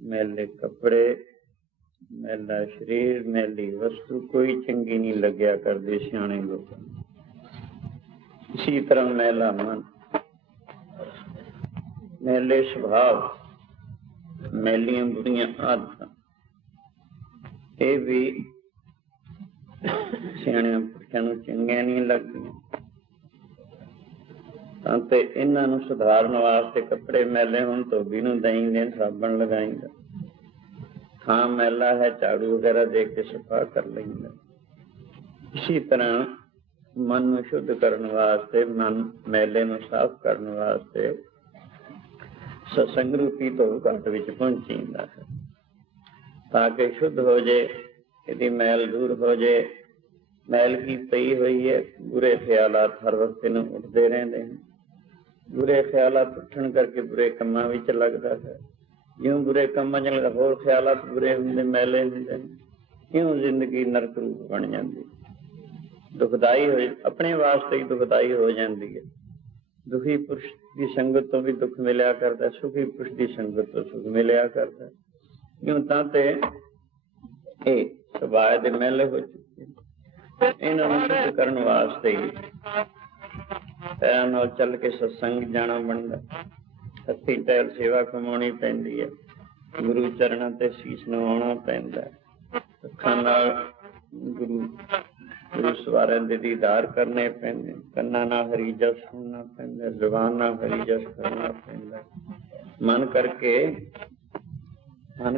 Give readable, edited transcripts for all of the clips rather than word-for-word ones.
मैले कपड़े, मैला शरीर, मैली वस्तु कोई चंगी नहीं लग्या करते सियाने लोग। इसी तरह मैला मन, मैले स्वभाव, मैलियां बुरियां आदत, ये भी सियाणियां पुरखियां नूं चंगियां नहीं लगदियां। तो इन्हां सुधारन वास्ते कपड़े मैले होण धोबी नूं दईंदे, साबण लगाईंदा, थां मैला है झाड़ू वगैरह दे के सफा कर लेंगे। इसी तरह मन नूं शुद्ध करने वास्ते, मन मैले नूं साफ करने वास्ते सत्संग रूपी तो घट विच पहुंचींदा है, ताकि शुद्ध हो जाए, यदि मैल दूर हो जाए। मैल की पई हुई है, बुरे ख्यालात हर वक्त नूं उठते रहते हैं। बुरे ख्यालात उठन करके बुरे कम्मां विच लगदा है। यूं बुरे कम्मां च होर ख्यालात बुरे हुंदे, मैले हुंदे। ਇਉਂ ਜ਼ਿੰਦਗੀ ਨਰਕ ਰੂਪ ਬਣ ਜਾਂਦੀ, ਦੁਖਦਾਈ ਹੋ, ਆਪਣੇ ਵਾਸਤੇ ਹੀ ਦੁਖਦਾਈ ਹੋ ਜਾਂਦੀ ਹੈ। ਦੁਖੀ ਪੁਰਸ਼ ਦੀ ਸੰਗਤ ਤੋਂ ਵੀ ਦੁੱਖ ਮਿਲਿਆ ਕਰਦਾ, ਸੁਖੀ ਪੁਰਸ਼ ਦੀ ਸੰਗਤ ਤੋਂ ਸੁਖ ਮਿਲਿਆ ਕਰਦਾ। ਇਉਂ ਤਾਂ ਤੇ ਇਹ ਸੁਭਾਅ ਦੇ ਮੈਲੇ ਹੋ ਚੁੱਕੇ, ਇਹਨਾਂ ਨੂੰ ਸ਼ੁੱਧ ਕਰਨ ਵਾਸਤੇ ਹੀ ਪੈਰਾਂ ਨਾਲ ਚੱਲ ਕੇ ਸਤਸੰਗ ਜਾਣਾ ਬਣਦਾ, ਹੱਥੀਂ ਟਹਿਲ ਸੇਵਾ ਕਮਾਉਣੀ ਪੈਂਦੀ ਹੈ, ਗੁਰੂ ਚਰਨਾਂ ਤੇ ਸੀਸ ਨਵਾਉਣਾ ਪੈਂਦਾ, ਅੱਖਾਂ ਨਾਲ ਗੁਰੂ ਸਵਾਰਿਆਂ ਦੇ ਦੀਦਾਰ ਕਰਨੇ ਪੈਂਦੇ, ਕੰਨਾਂ ਨਾਲ ਹਰੀ ਜਸ ਸੁਣਨਾ ਪੈਂਦਾ, ਜ਼ੁਬਾਨ ਨਾਲ ਹਰੀ ਜਸ ਕਰਨਾ ਪੈਂਦਾ, ਮਨ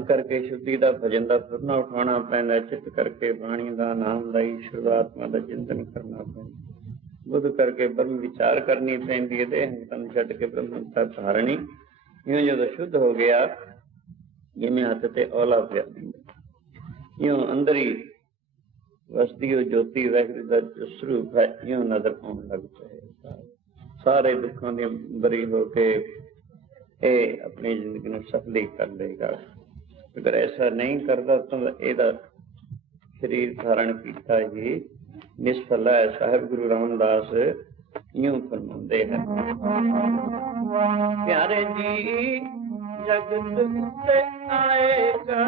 ਕਰਕੇ ਸ਼ੁੱਧੀ ਦਾ ਭਜਨ ਦਾ ਫੁਰਨਾ ਉਠਾਉਣਾ ਪੈਂਦਾ, ਚਿੱਤ ਕਰਕੇ ਬਾਣੀ ਦਾ, ਨਾਮ ਦਾ, ਈਸ਼ਵਰ ਆਤਮਾ ਦਾ ਚਿੰਤਨ ਕਰਨਾ ਪੈਂਦਾ, ਬੁੱਧ ਕਰਕੇ ਬ੍ਰਹਮ ਵਿਚਾਰ ਕਰਨੀ ਪੈਂਦੀ ਹੈ, ਤੇ ਤਨ ਛੱਡ ਕੇ ਬ੍ਰਹਮਤਾ ਧਾਰਨੀ। ਇਉਂ ਜਦੋਂ ਸ਼ੁੱਧ ਹੋ ਗਿਆ, ਜਿਵੇਂ ਹੱਥ ਤੇ ਔਲਾ ਪਿਆ ਦਿੰਦਾ, ਇਉਂ ਅੰਦਰ ਹੀ ਵਸਦੀ ਉਹ ਜੋਤੀ ਵਾਹਿਗੁਰੂ ਦਾ ਸਰੂਪ ਹੈ, ਇਉਂ ਨਜ਼ਰ ਆਉਣ ਲੱਗ ਪਏ। ਸਾਰੇ ਦੁੱਖਾਂ ਦੇ ਬਰੀ ਹੋ ਕੇ ਇਹ ਆਪਣੀ ਜ਼ਿੰਦਗੀ ਨੂੰ ਸਫਲੀ ਕਰ ਲਏਗਾ। ਅਗਰ ਐਸਾ ਨਹੀਂ ਕਰਦਾ ਤਾਂ ਇਹਦਾ ਸਰੀਰ ਧਾਰਨ ਕੀਤਾ ਹੀ ਨਿਸਫਲ ਹੈ। ਸਾਹਿਬ ਗੁਰੂ ਰਾਮਦਾਸ ਇਉਂ ਫਰਮਾਉਂਦੇ ਹਨ, ਪਿਆਰੇ ਜੀ ਜਗਤ ਉੱਤੇ ਆਏਗਾ,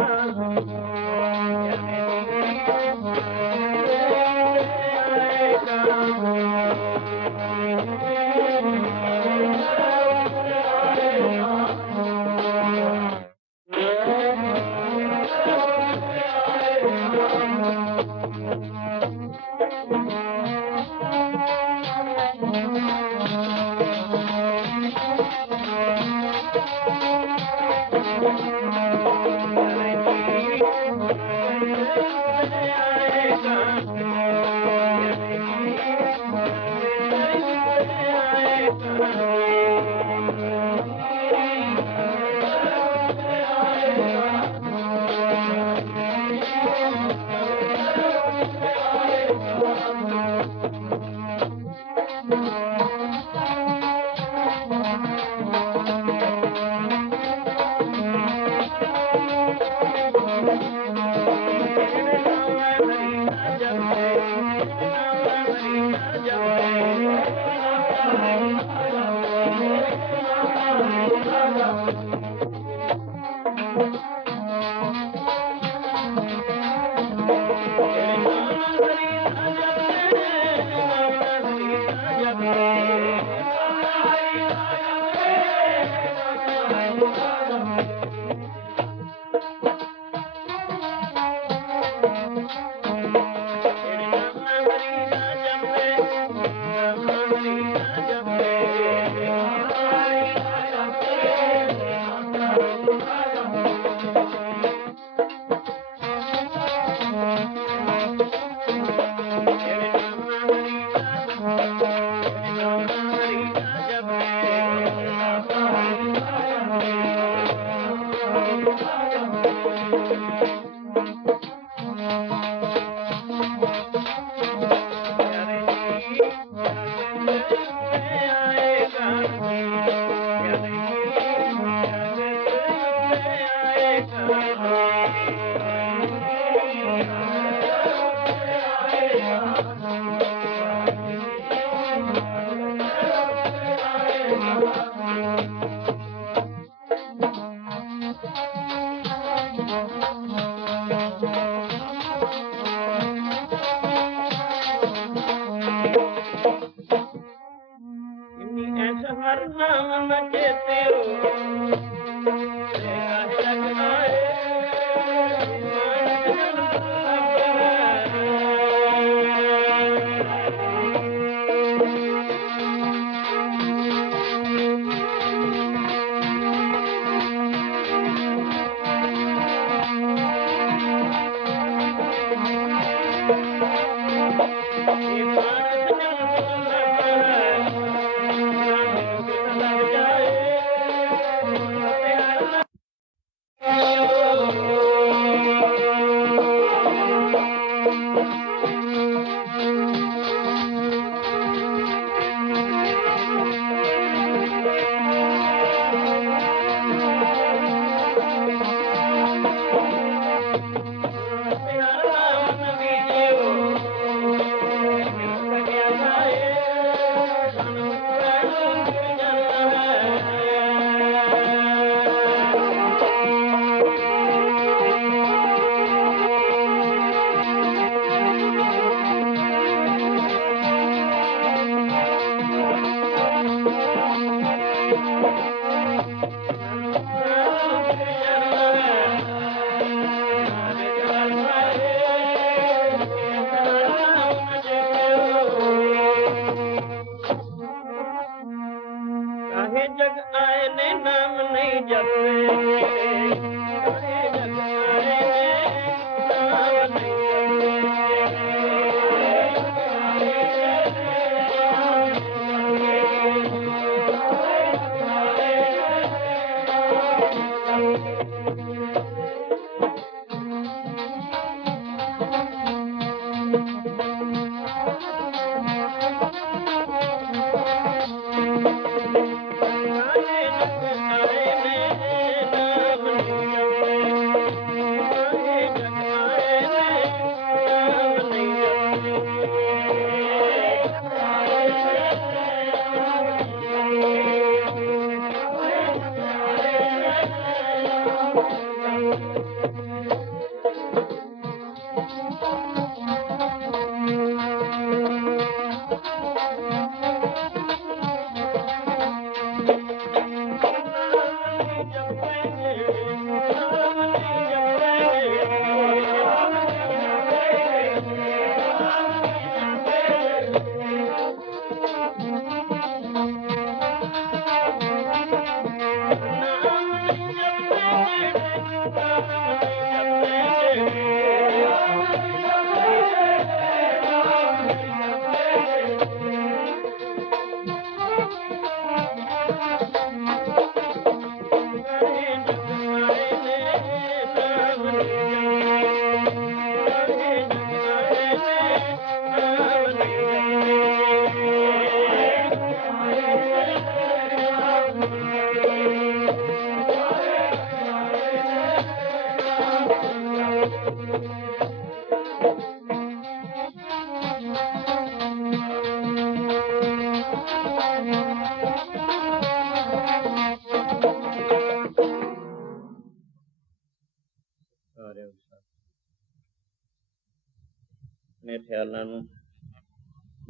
ਆਪਣੇ ਖਿਆਲਾਂ ਨੂੰ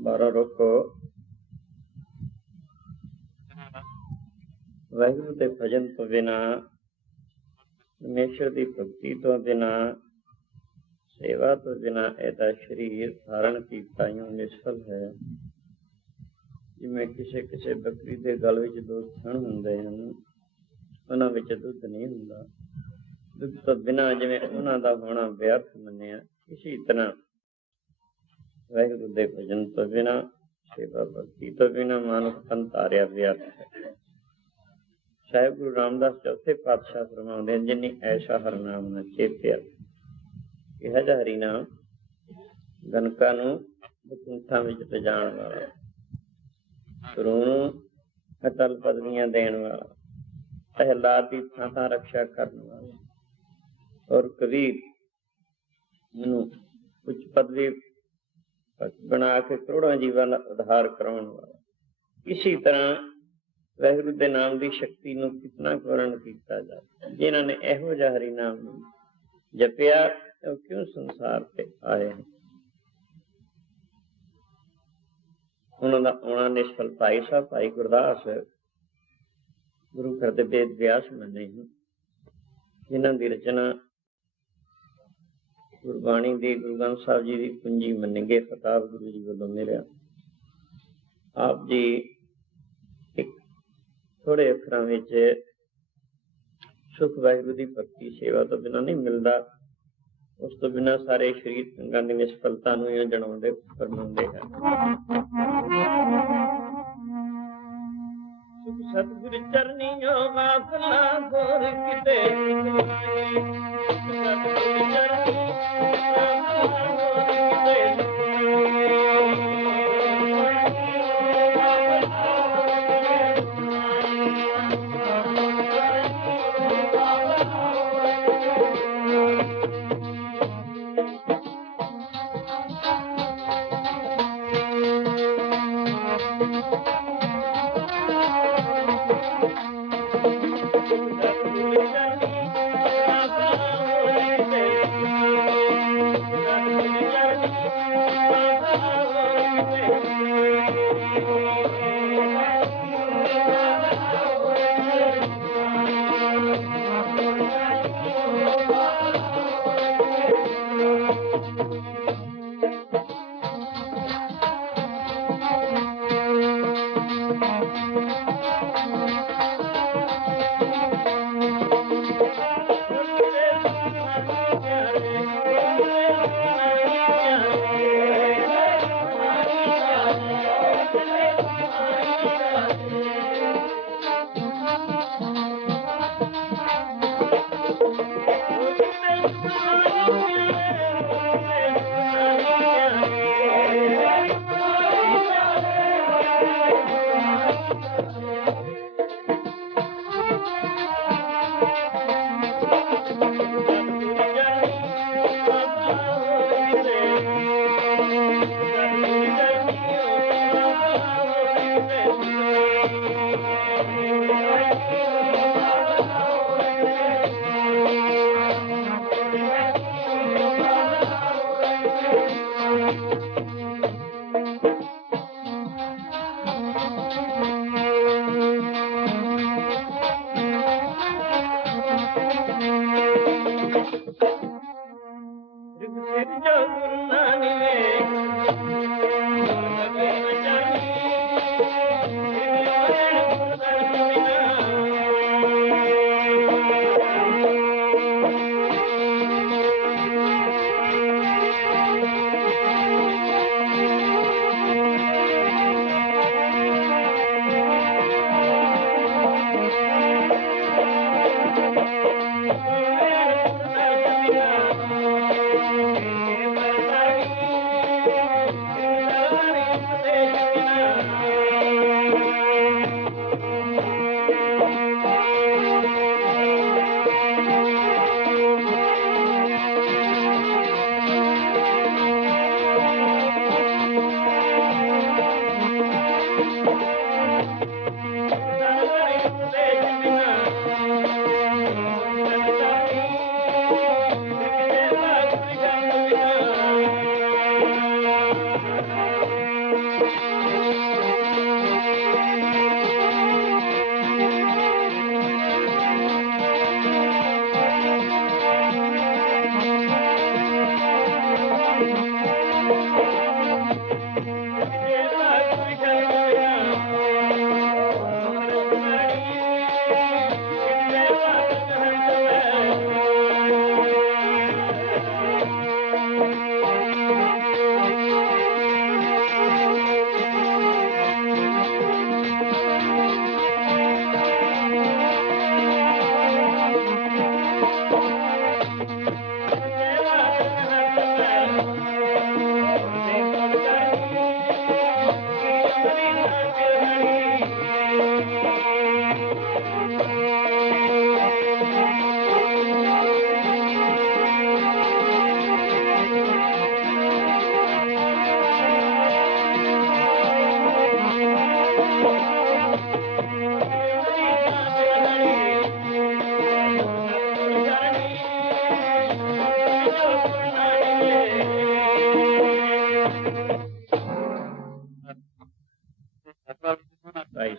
ਬਾਹਰੋਂ ਰੋਕੋ। ਵਾਹਿਗੁਰੂ ਦੇ ਭਜਨ ਤੋਂ ਬਿਨਾ, ਪਰਮੇਸ਼ਰ ਦੀ ਭਗਤੀ ਤੋਂ ਬਿਨਾ, ਸੇਵਾ ਤੋਂ ਬਿਨਾ ਇਹਦਾ ਸਰੀਰ ਧਾਰਨ ਕੀਤਾ ਇਉਂ ਨਿਸਫਲ ਹੈ। ਜਿਵੇਂ ਕਿਸੇ ਬੱਕਰੀ ਦੇ ਗਲ ਵਿੱਚ ਦੋ ਥਣ ਹੁੰਦੇ ਹਨ, ਉਹਨਾਂ ਵਿੱਚ ਦੁੱਧ ਨਹੀਂ ਹੁੰਦਾ। ਦੁੱਧ ਤੋਂ ਬਿਨਾ ਜਿਵੇਂ ਉਹਨਾਂ ਦਾ ਹੋਣਾ ਵਿਅਰਥ ਮੰਨਿਆ, ਇਸੇ ਤਰ੍ਹਾਂ ਵਾਹਿਗੁਰੂ ਦੇ ਭਜਨ ਤੋਂ ਬਿਨਾ, ਸੇਵਾ ਭਗਤੀ ਤੋਂ ਬਿਨਾ ਮਾਨੁਖ ਤਨ ਧਾਰਿਆ ਵਿਅਰਥ ਹੈ। ਸਾਹਿਬ ਗੁਰੂ ਰਾਮਦਾਸ ਚੌਥੇ ਪਾਤਸ਼ਾਹ ਫਰਮਾਉਂਦੇ ਹਨ, ਜਿਨੀ ਐਸਾ ਹਰਿ ਨਾਮ ਨਾ ਚੇਤਿਆ। ਇਹੋ ਜਿਹਾ ਹਰੀ ਨਾਮ ਗਨਕਾਂ ਨੂੰ ਬਕੁੰਠਾਂ ਵਿੱਚ ਲਿਜਾਣ ਵਾਲਾ, ਗੁਰੂ ਨੂੰ ਅਟਲ ਪਦਵੀਆਂ ਦੇਣ ਵਾਲਾ, ਪਹਿਲਾਦ ਦੀ ਥਾਂ ਥਾਂ ਰਕਸ਼ਾ ਕਰਨ ਵਾਲਾ, ਔਰ ਕਬੀਰ ਨੂੰ ਉੱਚ ਪਦਵੀ ਬਣਾ ਕੇ ਕਰੋੜਾਂ ਜੀਵਾਂ ਦਾ ਉਧਾਰ ਕਰਾਉਣ ਵਾਲਾ। ਇਸੀ ਤਰ੍ਹਾਂ ਵਾਹਿਗੁਰੂ ਦੇ ਨਾਮ ਦੀ ਸ਼ਕਤੀ ਨੂੰ ਕਿਤਨਾ ਵਰਣਨ ਕੀਤਾ ਜਾਵੇ। ਜਿਨ੍ਹਾਂ ਨੇ ਇਹੋ ਜਿਹਾ ਹਰੀ ਨਾਮ ਨੂੰ ਜਪਿਆ, ਉਹ ਕਿਉਂ ਸੰਸਾਰ ਤੇ ਆਏ ਹਨ। ਉਹਨਾਂ ਦਾ ਆਉਣਾ ਨਿਸ਼ਫਲ। ਭਾਈ ਸਾਹਿਬ ਭਾਈ ਗੁਰਦਾਸ ਗੁਰੂ ਘਰ ਦੇ ਵੇਦ ਵਿਆਸ ਮੰਨੇ ਹਨ, ਜਿਨ੍ਹਾਂ ਦੀ ਰਚਨਾ ਗੁਰਬਾਣੀ ਦੀ ਗੁਰੂ ਗ੍ਰੰਥ ਸਾਹਿਬ ਜੀ ਦੀ ਕੁੰਜੀ ਮੰਨੀ ਗਈ, ਖਿਤਾਬ ਗੁਰੂ ਜੀ ਵੱਲੋਂ ਮਿਲਿਆ। ਆਪ ਜੀ ਇੱਕ ਥੋੜੇ ਅੱਖਰਾਂ ਵਿੱਚ ਸੁਖ ਵਾਹਿਗੁਰੂ ਦੀ ਭਗਤੀ ਸੇਵਾ ਤੋਂ ਬਿਨਾਂ ਨਹੀਂ ਮਿਲਦਾ। ਉਸ ਤੋਂ ਬਿਨਾਂ ਸਾਰੇ ਸਰੀਰ ਅੰਗਾਂ ਦੀ ਨਿਸ਼ਫਲਤਾ ਨੂੰ ਹੀ ਜਣਾਉਂਦੇ ਫਰਮਾਉਂਦੇ ਹਨ। ਸੁਖ ਸਤਿਗੁਰ ਚਰਨੀਓ ਵਾਸਨਾ ਹੋਰ ਕਿਤੇ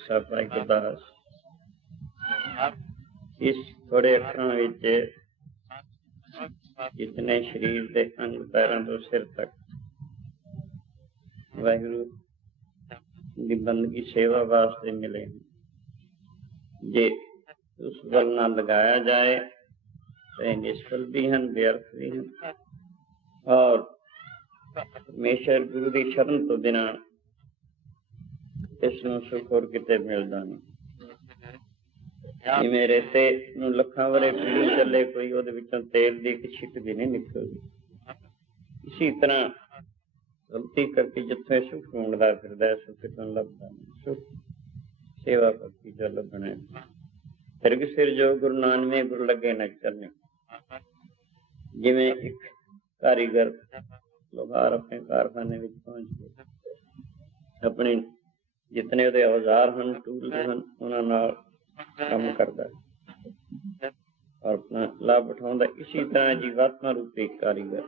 ਹਿੱਸਾ ਭਾਈ ਗੁਰਦਾਸ ਇਸ ਥੋੜੇ ਅੱਖਰਾਂ ਵਿੱਚ ਜਿਤਨੇ ਸਰੀਰ ਦੇ ਅੰਗ ਪੈਰਾਂ ਤੋਂ ਸਿਰ ਤੱਕ ਵਾਹਿਗੁਰੂ ਦੀ ਬੰਦਗੀ ਸੇਵਾ ਵਾਸਤੇ ਮਿਲੇ। ਜੇ ਉਸ ਵੱਲ ਨਾਲ ਲਗਾਇਆ ਜਾਏ ਤਾਂ ਨਿਸ਼ਫਲ ਵੀ ਹਨ, ਵਿਅਰਥ ਵੀ ਹਨ, ਔਰ ਪਰਮੇਸ਼ਰ ਗੁਰੂ ਦੀ ਸ਼ਰਨ ਤੋਂ ਬਿਨਾਂ ਇਸ ਨੂੰ ਸੁੱਖ ਹੋਰ ਕਿਤੇ ਮਿਲਦਾ ਨਹੀਂ। ਜਿਵੇਂ ਰੇਤੇ ਨੂੰ ਲੱਖਾਂ ਵਰੇ ਪੀੜੀ ਚੱਲੇ, ਕੋਈ ਉਹਦੇ ਵਿੱਚੋਂ ਤੇਲ ਦੀ ਇੱਕ ਛਿੱਟ ਵੀ ਨਹੀਂ ਨਿਕਲਦੀ। ਇਸੀ ਤਰ੍ਹਾਂ ਗਲਤੀ ਕਰਕੇ ਜਿੱਥੇ ਸੁੱਖ ਢੂੰਡਦਾ ਫਿਰਦਾ, ਸੁੱਖ ਤੋਂ ਲੱਭਦਾ ਨਹੀਂ। ਸੁੱਖ ਸੇਵਾ ਭਗਤੀ ਜੋ ਲੱਭਣਾ। ਤਿਰਗ ਸਿਰ ਜੋ ਗੁਰੂ ਨਾਨਵੇਂ ਗੁਰ ਲੱਗੇ ਨ ਚਰਨੇ। ਜਿਵੇਂ ਇੱਕ ਕਾਰੀਗਰ ਲੋਹਾਰ ਆਪਣੇ ਕਾਰਖਾਨੇ ਵਿੱਚ ਪਹੁੰਚ ਕੇ ਆਪਣੇ ਜਿਤਨੇ ਉਹਦੇ ਔਜ਼ਾਰ ਹਨ, ਟੂਲ ਹਨ, ਉਹਨਾਂ ਨਾਲ ਕੰਮ ਕਰਦਾ ਔਰ ਆਪਣਾ ਲਾਭ ਉਠਾਉਂਦਾ। ਇਸੀ ਤਰ੍ਹਾਂ ਜੀਵਾਤਮਾ ਰੂਪੀ ਕਾਰੀਗਰ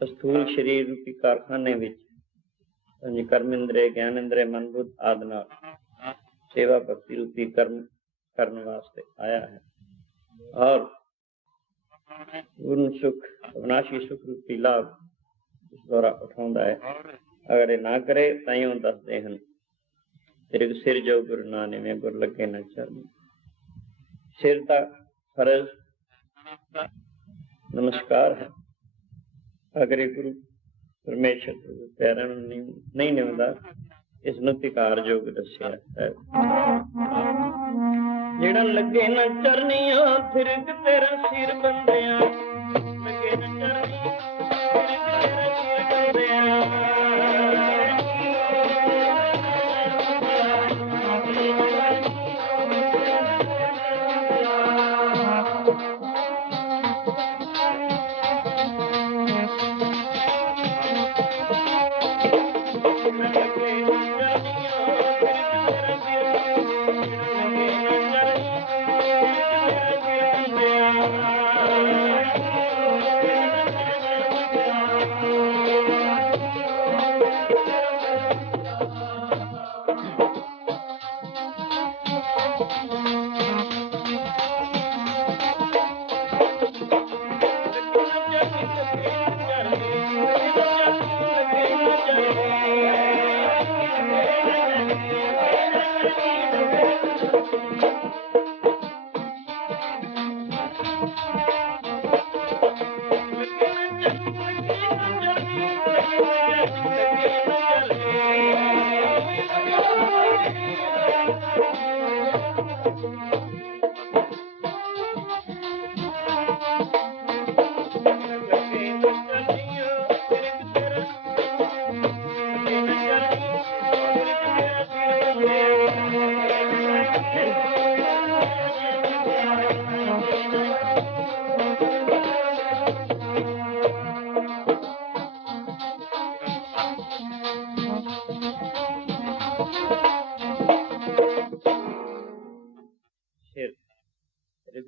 ਸਥੂਲ ਸਰੀਰ ਰੂਪੀ ਕਾਰਖਾਨੇ ਵਿੱਚ ਪੰਜ ਕਰਮ ਇੰਦਰੇ, ਗਿਆਨ ਇੰਦਰੇ, ਮਨ ਬੁੱਧ ਆਦਿ ਨਾਲ ਸੇਵਾ ਭਗਤੀ ਰੂਪੀ ਕਰਮ ਕਰਨ ਵਾਸਤੇ ਆਇਆ ਹੈ ਔਰ ਪੂਰਨ ਸੁਖ, ਅਵਿਨਾਸ਼ੀ ਸੁਖ ਰੂਪੀ ਲਾਭ ਇਸ ਦੁਆਰਾ ਉਠਾਉਂਦਾ ਹੈ। ਅਗਰ ਇਹ ਨਾ ਕਰੇ ਤਾਂ ਹੀ ਉਹ ਦੱਸਦੇ ਹਨ, ਤਿਰਗ ਸਿਰ ਜੋ ਗੁਰੂ ਨਾਨਵੇਂ ਗੁਰ ਲੱਗੇ ਨ ਚਰਨੇ। ਸਿਰ ਦਾ ਫਰਜ਼ ਨਮਸਕਾਰ ਹੈ। ਅਗਰ ਇਹ ਗੁਰੂ ਪਰਮੇਸ਼ਰ ਦੇ ਪਿਆਰਿਆਂ ਨੂੰ ਨਹੀਂ ਨਿਭਦਾ, ਇਸ ਨੂੰ ਧਿਕਾਰਯੋਗ ਦੱਸਿਆ ਹੈ। ਜਿਹੜਾ ਲੱਗੇ ਨਾ ਚਰਨੀਆਂ, ਫਿਰਕ ਤੇਰਾ ਸਿਰ ਬੰਦਿਆਂ, ਲੱਗੇ ਨਾ ਚਰਨੀਆਂ, ਫਿਰਕ ਤੇਰਾ ਸਿਰ ਬੰਦਿਆਂ।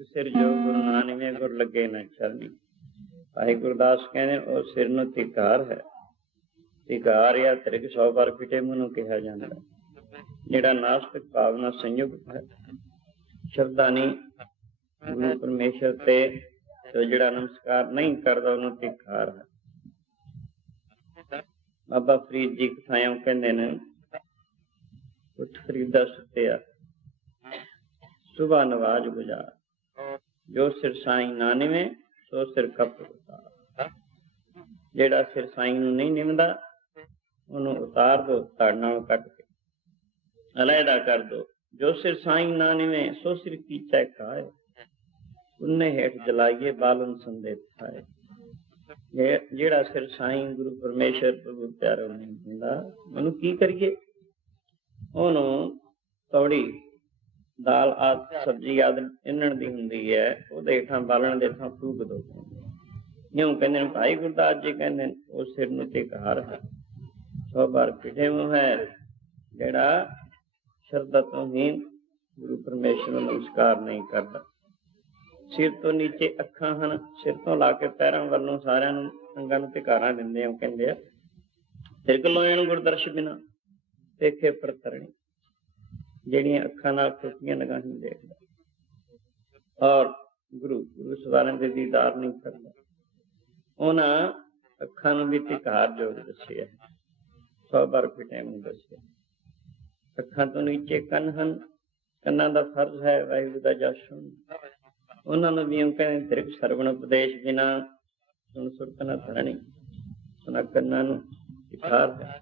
ਸਿਰ ਜੋ ਗੁਰੂ ਨਾਨਵੇਂ ਗੁਰ ਲੱਗੇ ਨ ਚਰਨੀ। ਭਾਈ ਗੁਰਦਾਸ ਕਹਿੰਦੇ ਉਹ ਸਿਰ ਨੂੰ ਧਿਕਾਰ ਹੈ। ਧਿਕਾਰ ਜਾਂ ਤ੍ਰਿਗ 100 ਵਾਰ ਫਿਟੇ ਮੂੰਹ ਨੂੰ ਕਿਹਾ ਜਾਂਦਾ, ਜਿਹੜਾ ਨਾਸਤਿਕ ਭਾਵਨਾ ਸੰਯੁਕਤ ਹੈ, ਸ਼ਰਧਾ ਨਹੀਂ ਗੁਰੂ ਪਰਮੇਸ਼ਰ ਤੇ, ਜਿਹੜਾ ਨਮਸਕਾਰ ਨਹੀਂ ਕਰਦਾ ਉਹਨੂੰ ਧਿਕਾਰ ਹੈ। ਬਾਬਾ ਫਰੀਦ ਜੀ ਕਥਾਇਓ ਕਹਿੰਦੇ ਨੇ, ਉੱਠ ਫਰੀਦਾ ਸੁੱਤਿਆ ਸੁਬਾ ਨਵਾਜ ਗੁਜ਼ਾਰ, ਜੋ ਸਿਰ ਸਾਈਂ ਨਾ ਨਿਵੇਂ ਸੋ ਸਿਰ ਕਪ ਉਤਾਰ। ਜਿਹੜਾ ਸਿਰ ਸਾਈਂ ਨੂੰ ਨਹੀਂ ਨਿਭਦਾ ਉਹਨੂੰ ਉਤਾਰ ਦੋ, ਧੜ ਨਾਲ ਕੱਟ ਕੇ ਅਲੱਗਾ ਕਰ ਦੋ। ਜੋ ਸਿਰ ਸਾਈਂ ਨਾ ਨਿਵੇਂ ਸੋ ਸਿਰ ਕੀਚੈ ਖਾਏ, ਉਹਨੇ ਹੇਠ ਜਲਾਈਏ ਬਾਲਨ ਸੰਦੇ ਖਾਏ। ਜਿਹੜਾ ਸਿਰ ਸਾਈਂ ਗੁਰੂ ਪਰਮੇਸ਼ਰ ਪ੍ਰਭੂ ਪਿਆਰਾ ਨਹੀਂ ਹੁੰਦਾ, ਉਹਨੂੰ ਕੀ ਕਰੀਏ? ਉਹਨੂੰ ਤੌੜੀ ਦਾਲ ਆਦਿ ਸਬਜ਼ੀ ਆਦਿ ਇੰਨਣ ਦੀ ਹੁੰਦੀ ਹੈ, ਉਹਦੇ ਹੇਠਾਂ ਬਾਲਣ ਦੇ ਥਾਂ ਫੂਕ ਦੋ। ਇਉਂ ਕਹਿੰਦੇ ਨੇ ਭਾਈ ਗੁਰਦਾਸ ਜੀ, ਕਹਿੰਦੇ ਨੇ ਉਹ ਸਿਰ ਨੂੰ ਧਿਕਾਰ ਹੈ, 100 ਵਾਰ ਫਿਟੇ ਮੂੰਹ ਹੈ, ਜਿਹੜਾ ਸ਼ਰਧਾ ਤੋਂ ਹੀ ਗੁਰੂ ਪਰਮੇਸ਼ਰ ਨੂੰ ਨਮਸਕਾਰ ਨਹੀਂ ਕਰਦਾ। ਸਿਰ ਤੋਂ ਨੀਚੇ ਅੱਖਾਂ ਹਨ, ਸਿਰ ਤੋਂ ਲਾ ਕੇ ਪੈਰਾਂ ਵੱਲੋਂ ਸਾਰਿਆਂ ਨੂੰ ਅੰਗਾਂ ਨੂੰ ਧਿਕਾਰਾਂ ਦਿੰਦੇ ਆ। ਕਹਿੰਦੇ ਆ ਤਿਰਗ ਲੋਇਣ ਗੁਰਦਰਸ਼ ਬਿਨਾ ਦੇਖੇ ਪ੍ਰਤਰਣੀ। ਜਿਹੜੀਆਂ ਅੱਖਾਂ ਨਾਲ ਟੁੱਟੀਆਂ ਨਿਗਾਹਾਂ ਨਹੀਂ ਦੇਖਦਾ, ਔਰ ਗੁਰੂ ਸਵਾਰਨ ਦੇ ਦੀਦਾਰ ਨਹੀਂ ਕਰਦਾ, ਉਹਨਾਂ ਅੱਖਾਂ ਨੂੰ ਵੀ ਧਿਕਾਰ ਯੋਗ ਦੱਸਿਆ, 100 ਵਾਰ ਫਿਟੇ ਨੂੰ ਦੱਸਿਆ। ਅੱਖਾਂ ਤੋਂ ਨੀਚੇ ਕੰਨ ਹਨ, ਕੰਨਾਂ ਦਾ ਫਰਜ਼ ਹੈ ਵਾਹਿਗੁਰੂ ਦਾ ਜਸ ਸੁਣਨਾ। ਉਹਨਾਂ ਨੂੰ ਵੀ ਕਹਿੰਦੇ ਤਿਰਕ ਸਰਵਣ ਉਪਦੇਸ਼ ਬਿਨਾ ਸੁਣ ਸੁਰਤ ਨਾ ਧਰਣੀ। ਉਹਨਾਂ ਕੰਨਾਂ ਨੂੰ ਧਿਕਾਰ ਹੈ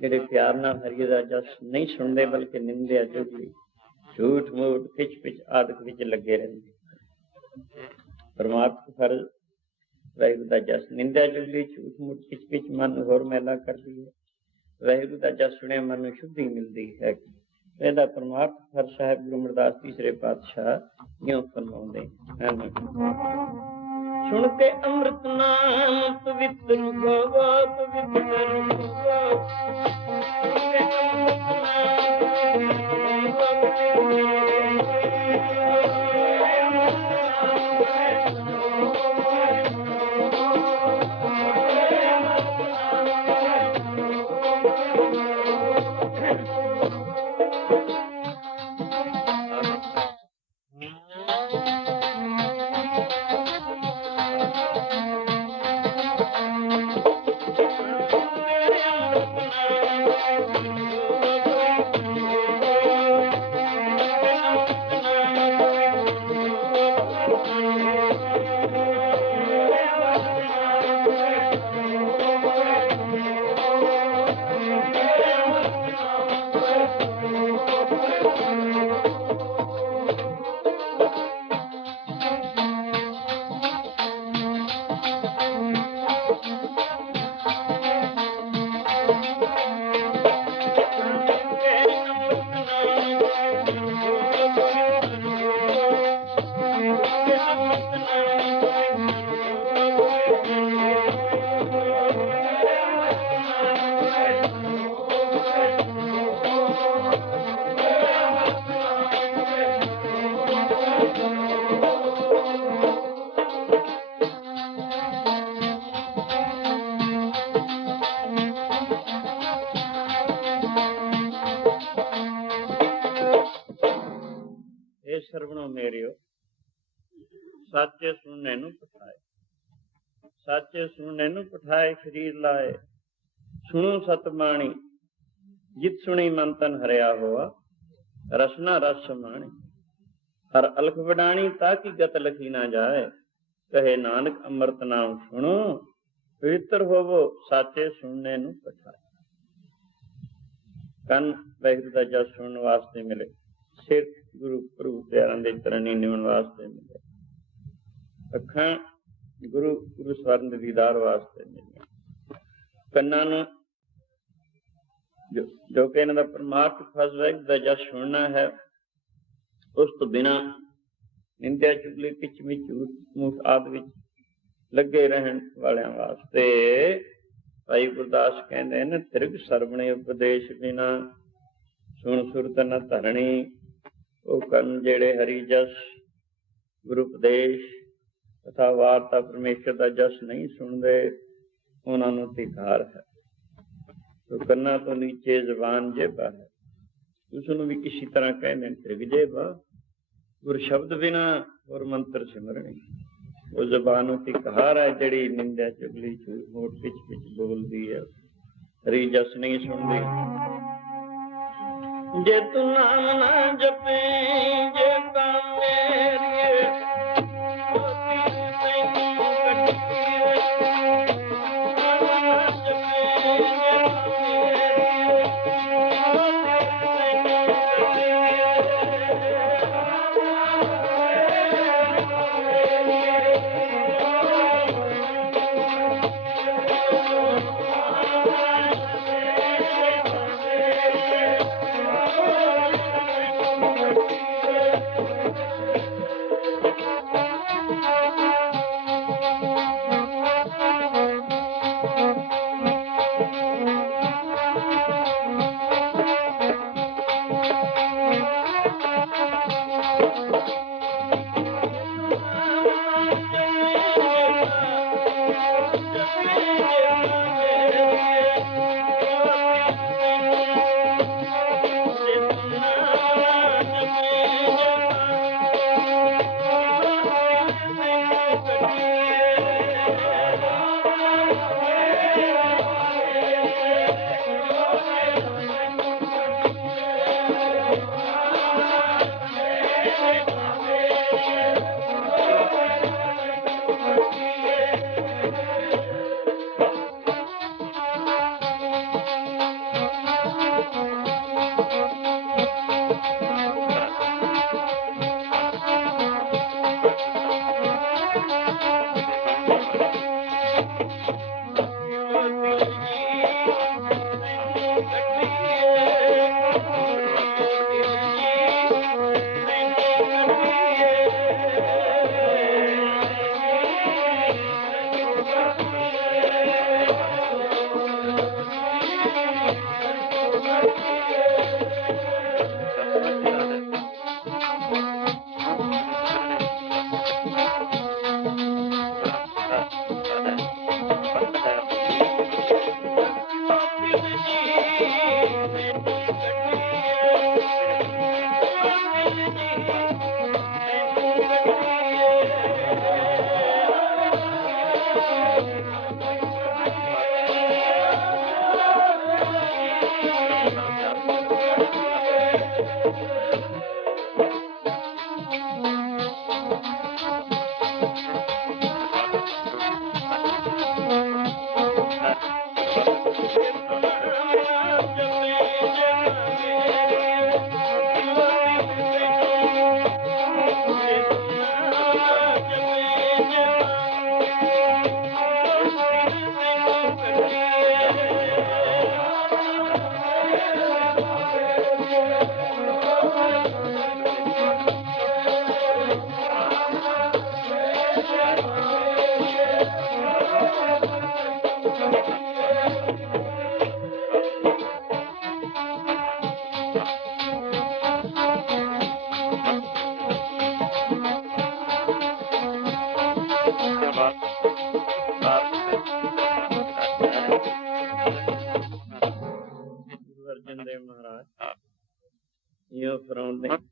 ਜਿਹੜੇ ਪਿਆਰ ਨਾਲ ਹਰੀ ਦਾ ਜਸ ਨਹੀਂ ਸੁਣਦੇ, ਬਲਕਿ ਨਿੰਦਿਆ, ਚੁਗਲੀ, ਝੂਠ ਮੂਠ, ਖਿੱਚ ਪਿੱਚ ਆਦਿਕ ਵਿੱਚ ਲੱਗੇ ਰਹਿੰਦੇ। ਪਰਮਾਤਮਾ ਫਰਜ਼ ਵਾਹਿਗੁਰੂ ਦਾ ਜਸ, ਨਿੰਦਿਆ, ਚੁਗਲੀ, ਝੂਠ ਮੂਠ, ਖਿੱਚ ਪਿੱਚ ਮਨ ਨੂੰ ਹੋਰ ਮੈਲਾ ਕਰਦੀ ਹੈ। ਵਾਹਿਗੁਰੂ ਦਾ ਜਸ ਸੁਣਿਆ ਮਨ ਨੂੰ ਸ਼ੁੱਧੀ ਮਿਲਦੀ ਹੈ। ਇਹਦਾ ਪਰਮਾਤਮਾ ਫਰਜ਼ ਸਾਹਿਬ ਗੁਰੂ ਅਮਰਦਾਸ ਤੀਸਰੇ ਪਾਤਸ਼ਾਹ ਇਉਂ ਫਰਮਾਉਂਦੇ ਹਨ। ਸੁਣ ਕੇ ਅੰਮ੍ਰਿਤ ਨਾਮ ਪਵਿੱਤਰ ਹੋਵੋ, ਪਵਿੱਤਰ ਹੋਵੋ। ਸੁਣ ਕੇ ਅੰਮ੍ਰਿਤ ਸਰਵਣੋ ਮੇਰਿਓ, ਸਾਚੇ ਸੁਣਨੇ ਨੂੰ ਪਠਾਏ, ਸਾਚੇ ਸੁਣਨੇ ਨੂੰ ਪਠਾਏ ਸਰੀਰ ਲਾਏ। ਸੁਣੋ ਸਤਬਾਣੀ, ਜਿਤ ਸੁਣੀ ਮਨ ਤਨ ਹਰਿਆ ਹੋਆ, ਰਸਨਾ ਰਸ ਸਮਾਣੀ। ਹਰ ਅਲਖ ਵਡਾਣੀ ਤਾਂ ਕਿ ਗਤ ਲਖੀ ਨਾ ਜਾਏ, ਕਹੇ ਨਾਨਕ ਅੰਮ੍ਰਿਤ ਨਾਮ ਸੁਣੋ, ਪਵਿੱਤਰ ਹੋਵੋ ਸਾਚੇ ਸੁਣਨੇ ਨੂੰ ਪਠਾਏ। ਕੰਨ ਵਾਹਿਗੁਰੂ ਦਾ ਜਸ ਸੁਣਨ ਵਾਸਤੇ ਮਿਲੇ, ਸਿਰ ਗੁਰੂ ਪ੍ਰਭੂ ਪਿਆਰਾਂ ਦੇ ਚਰਨੀ ਨਿਵਣ ਵਾਸਤੇ ਮਿਲੇ, ਅੱਖਾਂ ਗੁਰੂ ਸਵਰਨ ਦੇ ਦੀਦਾਰ ਵਾਸਤੇ ਮਿਲੀਆਂ, ਕੰਨਾਂ ਨੂੰ ਜੋ ਕਿ ਇਹਨਾਂ ਦਾ ਪਰਮਾਤਮਾ ਫਰਜ਼ ਵਾਹਿਗੁਰੂ ਦਾ ਜਸ ਸੁਣਨਾ ਹੈ, ਉਸ ਤੋਂ ਬਿਨਾਂ ਨਿੰਦਿਆ, ਚੁਗਲੀ, ਖਿੱਚ ਮਿੱਚ, ਝੂਠ ਮੂਠ ਆਦਿ ਵਿੱਚ ਲੱਗੇ ਰਹਿਣ ਵਾਲਿਆਂ ਵਾਸਤੇ ਭਾਈ ਗੁਰਦਾਸ ਕਹਿੰਦੇ ਨੇ ਤਿਰਕ ਸਰਵਣੇ ਉਪਦੇਸ਼ ਬਿਨਾ ਸੁਣ ਸੁਰਤ ਨਾ ਧਰਣੀ। ਉਹ ਕੰਨ ਜਿਹੜੇ ਹਰੀ ਜਸ, ਗੁਰੂ ਉਪਦੇਸ਼ ਤਥਾ ਵਾਰਤਾ ਪਰਮੇਸ਼ਰ ਦਾ ਜਸ ਨਹੀਂ ਸੁਣਦੇ, ਉਹਨਾਂ ਨੂੰ ਧਿਕਾਰ ਹੈ। ਕੰਨਾਂ ਤੋਂ ਨੀਚੇ ਜ਼ਬਾਨ ਜੇਬਾ ਹੈ, ਉਸ ਨੂੰ ਵੀ ਕਿਸੇ ਤਰ੍ਹਾਂ ਕਹਿੰਦੇ ਨੇ ਤ੍ਰਿਗ ਜੇਬਾ। ਗੁਰ ਸ਼ਬਦ ਬਿਨਾ ਹੋਰ ਮੰਤਰ ਸਿਮਰਣੀ। ਉਹ ਜ਼ਬਾਨ ਨੂੰ ਧਿਕਾਰ ਹੈ ਜਿਹੜੀ ਨਿੰਦਿਆ, ਚੁਗਲੀ, ਝੂਠ ਮੂਠ, ਪਿੱਛ ਪਿੱਛ ਬੋਲਦੀ ਹੈ, ਹਰੀ ਜਸ ਨਹੀਂ ਸੁਣਦੀ। ਜੇ ਤੂੰ ਨਾਮ ਨਾ ਜਪੇ ਜੇ ਤਾਂ ਮੇਰੀਏ,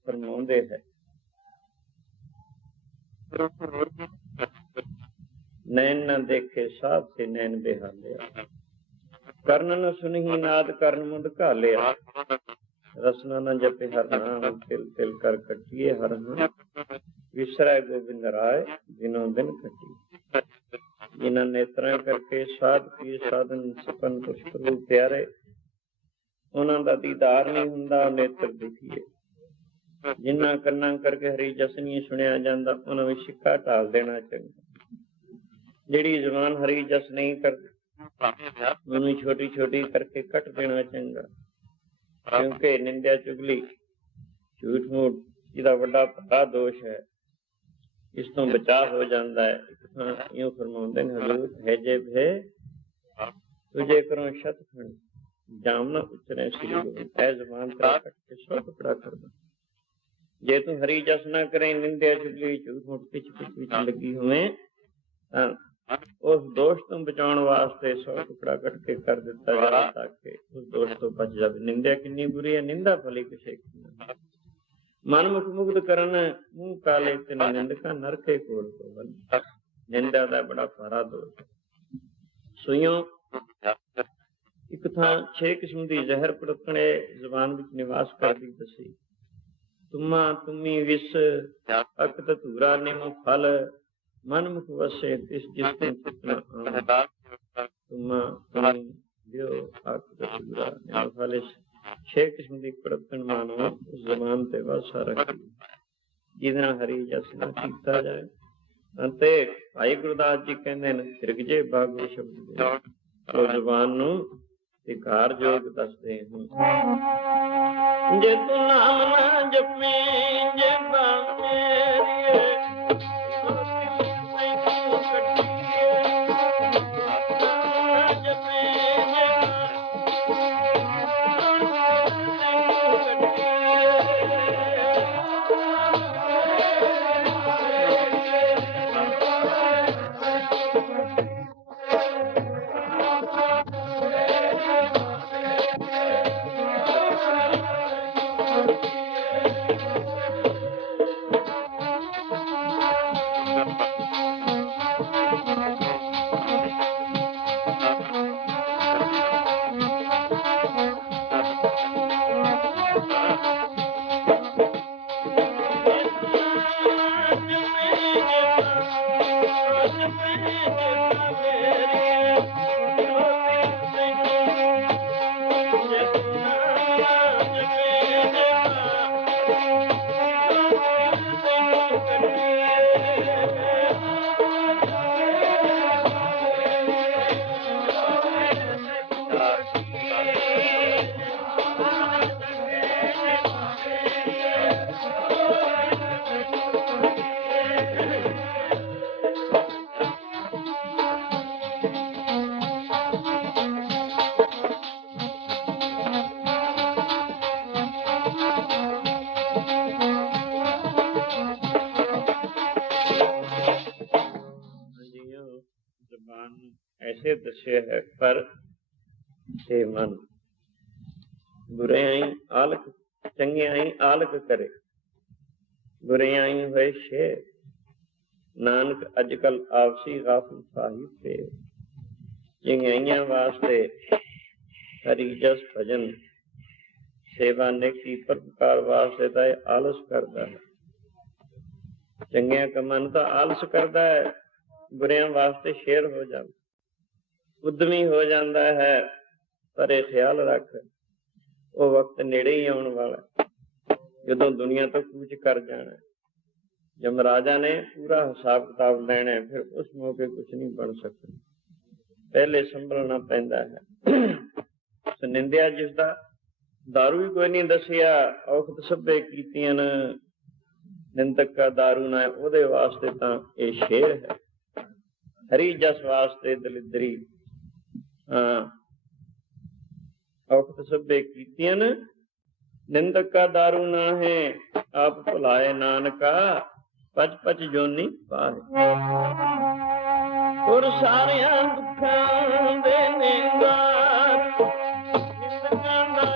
ਫਰਮਾਉਂਦੇ ਹੈ, ਨੈਣ ਨਾ ਦੇਖੇ ਸਾਧ ਸੇ ਨੈਣ ਬਿਹਾਲਿਆ, ਕਰਨ ਨ ਸੁਨਹੀ ਨਾਦ ਕਰਨ ਮੁੰਡ ਘਾਲਿਆ, ਰਸਨਾ ਨ ਜਪੇ ਹਰ ਨਾਮ, ਤਿਲ ਤਿਲ ਕਰ ਕੱਟੀਏ ਹਰ ਨਾਮ, ਵਿਸਰੈ ਗੋਬਿੰਦ ਰਾਏ ਦਿਨੋਂ ਦਿਨ ਕੱਟੀ। ਜਿਨ੍ਹਾਂ ਨੇਤਰਾਂ ਕਰਕੇ ਸਾਧ ਕੀ ਸਾਧਨ ਸਪਨ ਪੁਸ਼ਪ ਰੂਪ ਪਿਆਰੇ, ਉਹਨਾਂ ਦਾ ਦੀਦਾਰ ਨਹੀਂ ਹੁੰਦਾ, ਨੇਤਰ ਦੁਖੀਏ। ਜਿਨ੍ਹਾਂ ਕੰਨਾਂ ਕਰਕੇ ਹਰੀ ਜਸ ਨਹੀਂ ਸੁਣਿਆ ਜਾਂਦਾ, ਉਹਨਾਂ ਵਿੱਚ ਸਿੱਕਾ ਢਾਲ ਦੇਣਾ ਚੰਗਾ। ਜਿਹੜੀ ਜ਼ੁਬਾਨ ਹਰੀ ਜਸ ਨਹੀਂ ਕਰਦੀ, ਉਹਨੂੰ ਛੋਟੀ ਛੋਟੀ ਕਰਕੇ ਕੱਟ ਦੇਣਾ ਚੰਗਾ। ਕਿਉਂਕਿ ਨਿੰਦਿਆ ਚੁਗਲੀ ਝੂਠ ਮੂਠ ਇਹਦਾ ਵੱਡਾ ਭਲਾ ਦੋਸ਼ ਹੈ, ਇਸ ਤੋਂ ਬਚਾਅ ਹੋ ਜਾਂਦਾ ਹੈ। ਇੱਕ ਥਾਂ ਇਉਂ ਫਰਮਾਉਂਦੇ ਨੇ ਹਜ਼ੂਰ, ਹੈ ਜੇ ਭੇ ਤੁਝੇ ਕਰੋ ਸ਼ਤਖੰਡ, ਜਾਮ ਨਾ ਉਚਰੇ ਸ੍ਰੀ ਗੋਬਿੰਦ। ਐ ਜ਼ਬਾਨ ਤੇਰਾ ਕੱਟ ਕੇ 100 ਟੁਕੜਾ ਕਰ ਦਾਂ। ਜੇ ਤੂੰ ਹਰੀ ਜਸ ਨਾ ਕਰੇ, ਨਿੰਦਿਆ ਚੁਗਲੀ ਝੂਠ ਮੂਠ ਪਿੱਛ ਵਿੱਚ ਲੱਗੀ ਹੋਵੇ, ਤਾਂ ਉਸ ਦੋਸ਼ ਤੋਂ ਬਚਾਉਣ ਵਾਸਤੇ 100 ਟੁਕੜਾ ਕੱਟ ਕੇ ਕਰ ਦਿੱਤਾ ਜਾਵੇ, ਤਾਂ ਕਿ ਉਸ ਦੋਸ਼ ਤੋਂ ਬਚ ਜਾਵੇ। ਨਿੰਦਿਆ ਕਿੰਨੀ ਬੁਰੀ ਹੈ, ਨਿੰਦਾ ਭਲੀ ਕਿਸੇ ਕੀ ਨਾ। ਮਨ ਮੁਖ ਮੁਗਧ ਕਰਨ ਮੂੰਹ ਕਾਲੇ ਤੇ ਨਿੰਦਕਾ ਨਰਕੇ ਕੋਲ ਪਵਨ। ਨਿੰਦਾ ਦਾ ਬੜਾ ਭਾਰਾ ਦੋਸ਼। ਸੁਈਓ ਇੱਕ ਥਾਂ 6 ਕਿਸਮ ਦੀ ਜ਼ਹਿਰ ਪੜਕਣੇ ਜ਼ੁਬਾਨ ਵਿੱਚ ਨਿਵਾਸ ਕਰਦੀ ਦੱਸੀ। ਤੁਮਾ ਤੁਮੀ ਵਿਸ ਅਕ ਧਤੂਰਾ ਨਿਮ ਫਲ, ਮਨ ਮੁਖ ਵਸੇ ਤਿਸ ਜਿਸ ਤੋਂ ਚਿਤਨਾ ਆਮ। ਤੁਮਾ ਤੁਮੀ ਦਿਓ ਅਕ ਧਤੂਰਾ ਨਿਮ ਫਲ, 6 ਕਿਸਮ ਦੀ ਪੜਕਣ ਮਾਨੋ ਉਸ ਜ਼ਬਾਨ ਤੇ ਵਾਸਾ ਰੱਖੀ, ਜਿਹਦੇ ਨਾਲ ਹਰੀ ਜਸ ਨਾ ਕੀਤਾ ਜਾਏ। ਅਤੇ ਭਾਈ ਗੁਰਦਾਸ ਜੀ ਕਹਿੰਦੇ ਨੇ, ਤਿਰਗਜੇ ਬਾਗੋ ਸ਼ਬਦ ਦੇ, ਉਹ ਜ਼ੁਬਾਨ ਨੂੰ ਧਿਕਾਰ ਯੋਗ ਦੱਸਦੇ ਹਨ। ਜੇ ਤੂੰ ਨਾਮ ਨਾ ਜਪੇ ਜਬਾਨ ਮੇਰੀਏ, ऐसे दस्या है। पर से मन बुराई आलक चंगियाई आलक करे, बुराई होए शेर। नानक अजकल आपसी गाफिल साहिब पे, चंगियाइयां वास्ते हरि जस भजन सेवा नेकी परोपकार वास्ते तो आलस करता है। चंगिया कमान तो आलस करता है, बुरियां वास्ते शेर हो जाता, उद्यमी हो जाता है, पर यह ख्याल रख वो वक्त नेड़े ही आने वाला, जदों दुनिया तो कूच कर जाना। यमराजा ने पूरा हिसाब किताब लेना है, फिर उस मौके कुछ नहीं बन सकता, पहले संभलना पैंदा है। निंदिया जिसदा दारू भी कोई नहीं दसिया, औखत सभे कीतियां निंदक का दारू ना, ओदे वास्ते तां ये शेर है। हरी जस वास्ते दलिदरी औखत सभे कीतियां निंदक का दारू ना है, आप भुलाए नानका पच पच जोनी पाए। और सारियां दुखां दे निंगार निंदकां दा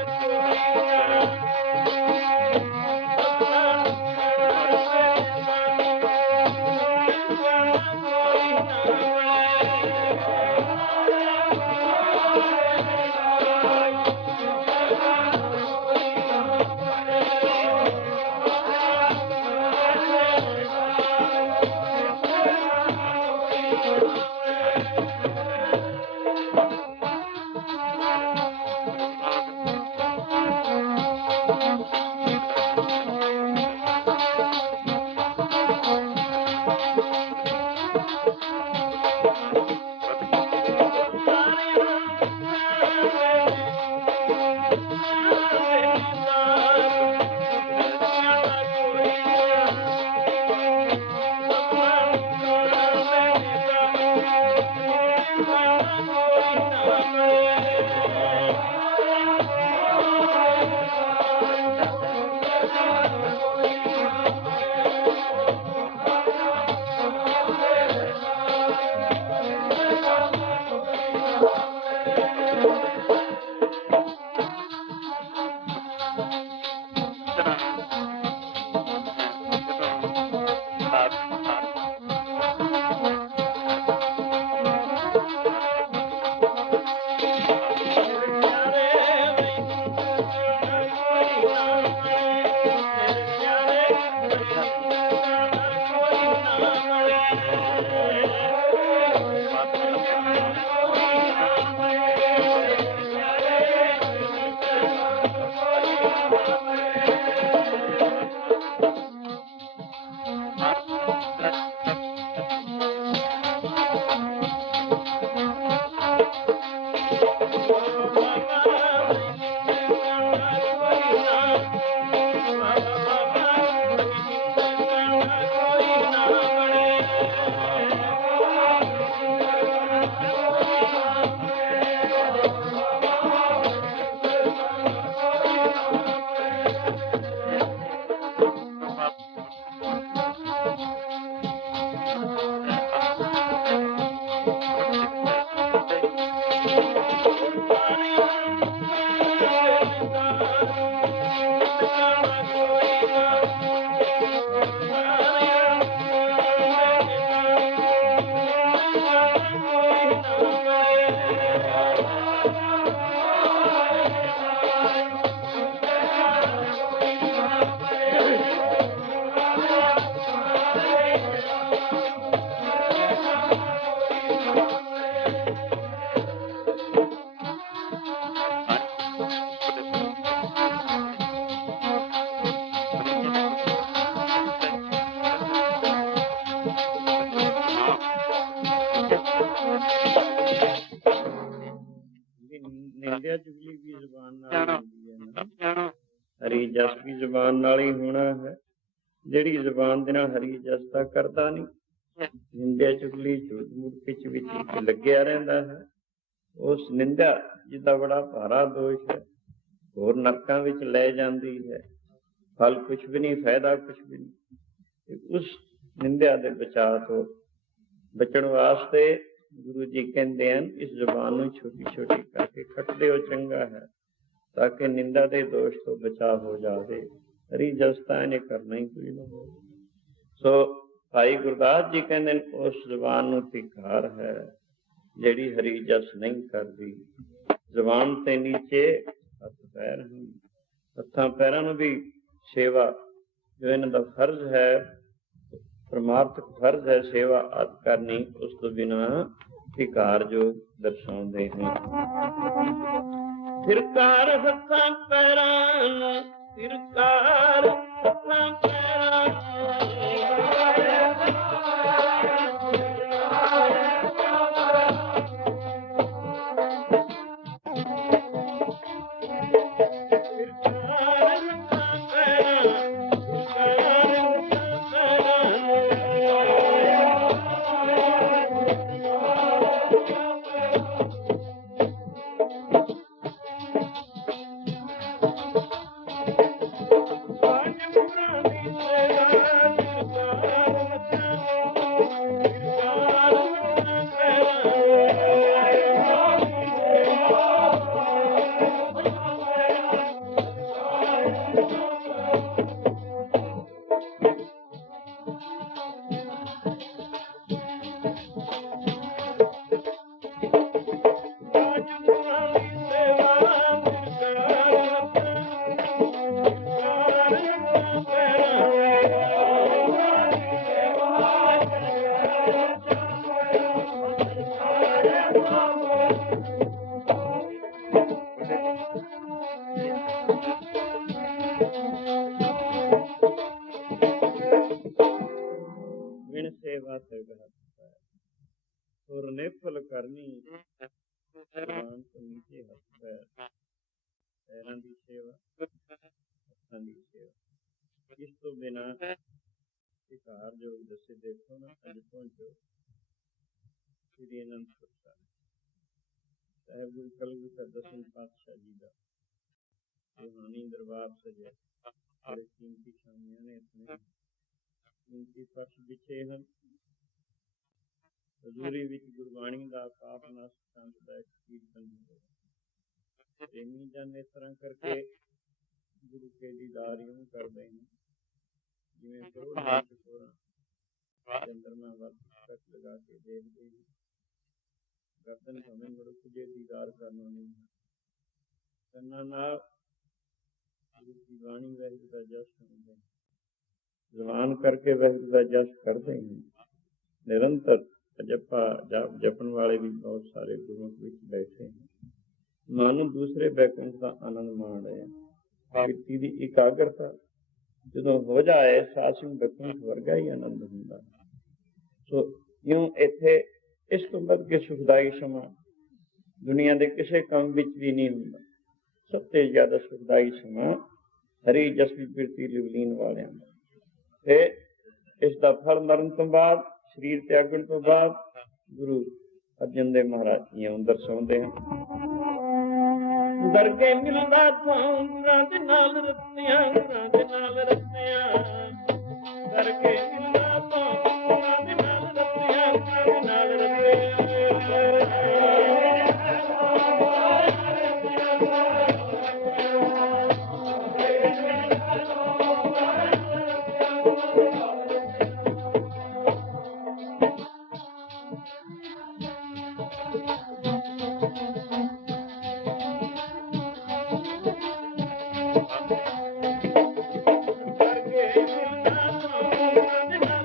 निंदिया चुगली भी जुबान नाल होंदी है ना, हरी जस भी जुबान नाल ही होना है। जिहड़ी जुबान दे नाल हरी जस दा करदा नहीं, निंदिया चुगली झूठ मूठ पिछ विच लग्या रहिंदा है। उस निंदा जिसदा बड़ा भारा दोष है, होर नरकां विच लै जांदी है, फल कुछ भी नहीं, फायदा कुछ भी नहीं। उस निंदिया दे बचाव तो बचण वास्ते गुरु जी कहते हैं इस जुबान नूं छोटी छोटी करके खट दिओ चंगा है, ताकि निंदा दे दोष तो बचाव हो जाए। हरी जस तां इहने करना ही कोई ना हो। सो भाई गुरदास जी कहते हैं उस जुबान नूं धिक्कार है जिहड़ी हरी जस नहीं करदी। जुबान ते नीचे हथ पैर हैं, हत्थां पैरां नूं भी सेवा जो इन्हां दा फर्ज है, परमार्थक फर्ज है सेवा आदि करनी, उस तो बिना धिकार जो दर्शाते हैं। ਫਿਰਕਾਰ ਹੱਥਾਂ ਪੈਰਾਂ ਨੂੰ, ਫਿਰਕਾਰ ਹੱਥਾਂ ਪੈਰਾਂ ਬਿਨ ਸੇਵਾ ਸਰਗਤ ਸੁਰ ਨਿਫਲ ਕਰਨੀ ਮਾਨ ਤੋਂ ਨੀਚੇ ਹੱਥ ਪੈਰ, ਪੈਰਾਂ ਦੀ ਸੇਵਾ, ਹੱਥਾਂ ਦੀ ਸੇਵਾ। ਇਸ ਤੋਂ ਬਿਨਾਂ ਵਿਕਾਰ ਜੋ ਦੱਸੇ ਦੇਖੋ ਨਾ, ਅੱਜ ਪਹੁੰਚੋ ਸ੍ਰੀ ਅਨੰਦਪੁਰ ਸਾਹਿਬ। ਸਾਹਿਬ ਗੁਰੂ ਕਲਗੀਧਰ ਦਸਵੇਂ ਪਾਤਸ਼ਾਹ ਜੀ ਦਾ ਰੂਹਾਨੀ ਦਰਬਾਰ ਸਜਿਆ। ਬੜੇ ਕੀਮਤੀ ਸ਼ਾਮੀਆਂ ਨੇ ਆਪਣੇ ਕੀਮਤੀ ਫਰਸ਼ ਵਿਛੇ ਹਨ। ਹਜ਼ੂਰੀ ਵਿੱਚ ਗੁਰਬਾਣੀ ਦਾ ਪਾਪ ਨਾਸ ਸੰਤ ਦਾ ਇੱਕ ਕੀਰਤਨ ਹੋਵੇਗਾ। ਪ੍ਰੇਮੀ ਜਨ ਇਸ ਤਰ੍ਹਾਂ ਕਰਕੇ ਗੁਰੂ ਕੇ ਦੀਦਾਰ ਇਉਂ ਕਰਦੇ ਨੇ ਜਿਵੇਂ ਕਰੋੜਾਂ ਚਕੋਰਾਂ ਚੰਦਰਮਾ ਵੱਲ ਤੱਕ ਲਗਾ ਕੇ ਦੇਖਦੇ ਨੇ। ਗਰਦਨ ਭਾਵੇਂ ਮਨੁੱਖ ਜੇ ਦੀਦਾਰ ਕਰਨਾ ਨਹੀਂ, ਕੰਨਾਂ ਨਾਲ ਗੁਰੂ ਦੀ ਬਾਣੀ ਵਾਹਿਗੁਰੂ ਦਾ ਜਸ ਸੁਣਦੇ, ਜ਼ੁਬਾਨ ਕਰਕੇ ਵਾਹਿਗੁਰੂ ਦਾ ਜਸ ਕਰਦੇ ਨੇ। ਨਿਰੰਤਰ ਜਪਣ ਵਾਲੇ ਵੀ ਬਹੁਤ ਸਾਰੇ ਗੁਰੂਆਂ ਵਿੱਚ ਬੈਠੇ ਹਨ। ਮਨ ਦੂਸਰੇ ਬੈਕੁੰਠ ਦਾ ਆਨੰਦ ਮਾਣ ਰਹੇ ਹਨ। ਕਿਰਤੀ ਦੀ ਇਕਾਗਰਤਾ ਜਦੋਂ ਹੋ ਜਾਏ, ਸਾਸਿੰਗ ਬੈਕੁੰਠ ਵਰਗਾ ਹੀ ਆਨੰਦ ਹੁੰਦਾ। ਸੋ ਇਉਂ ਇੱਥੇ ਇਸ ਤੋਂ ਵੱਧ ਕੇ ਸੁਖਦਾਈ ਸਮਾਂ ਦੁਨੀਆ ਦੇ ਕਿਸੇ ਕੰਮ ਵਿੱਚ ਵੀ ਨਹੀਂ ਹੁੰਦਾ। ਸਭ ਤੋਂ ਜ਼ਿਆਦਾ ਸੁਖਦਾਈ ਸਮਾਂ ਹਰੀ ਜਸਵੀ ਬਿਰਤੀ ਲਿਵਲੀਨ ਵਾਲਿਆਂ ਦਾ। ਤੇ ਇਸ ਦਾ ਫਲ ਮਰਨ ਤੋਂ ਬਾਅਦ, ਸਰੀਰ ਤਿਆਗਣ ਤੋਂ ਬਾਅਦ ਗੁਰੂ ਅਰਜਨ ਦੇਵ ਮਹਾਰਾਜ ਜੀ ਦਰਸਾਉਂਦੇ ਹਨ। ਡਰ ਕੇ ਮਿਲਦਾ ਥਾਂ ਗੁਰਾਂ ਦੇ ਨਾਲ ਰਸਤਿਆਂ, ਗੁਰਾਂ ਦੇ ਨਾਲ ਰਸਤਿਆਂ, ਡਰ ਕੇ ਮਿਲਦਾ ਥਾਂ ਗੁਰਾਂ ਦੇ ਨਾਲ ਰਸਤਿਆਂ, ਗੁਰਾਂ ਦੇ ਨਾਲ ਰਸਤਿਆਂ। ਕਰਕੇ ਮਿਲਦਾ ਥਾਂ ਗੁਰਾਂ ਦੇ ਨਾਲ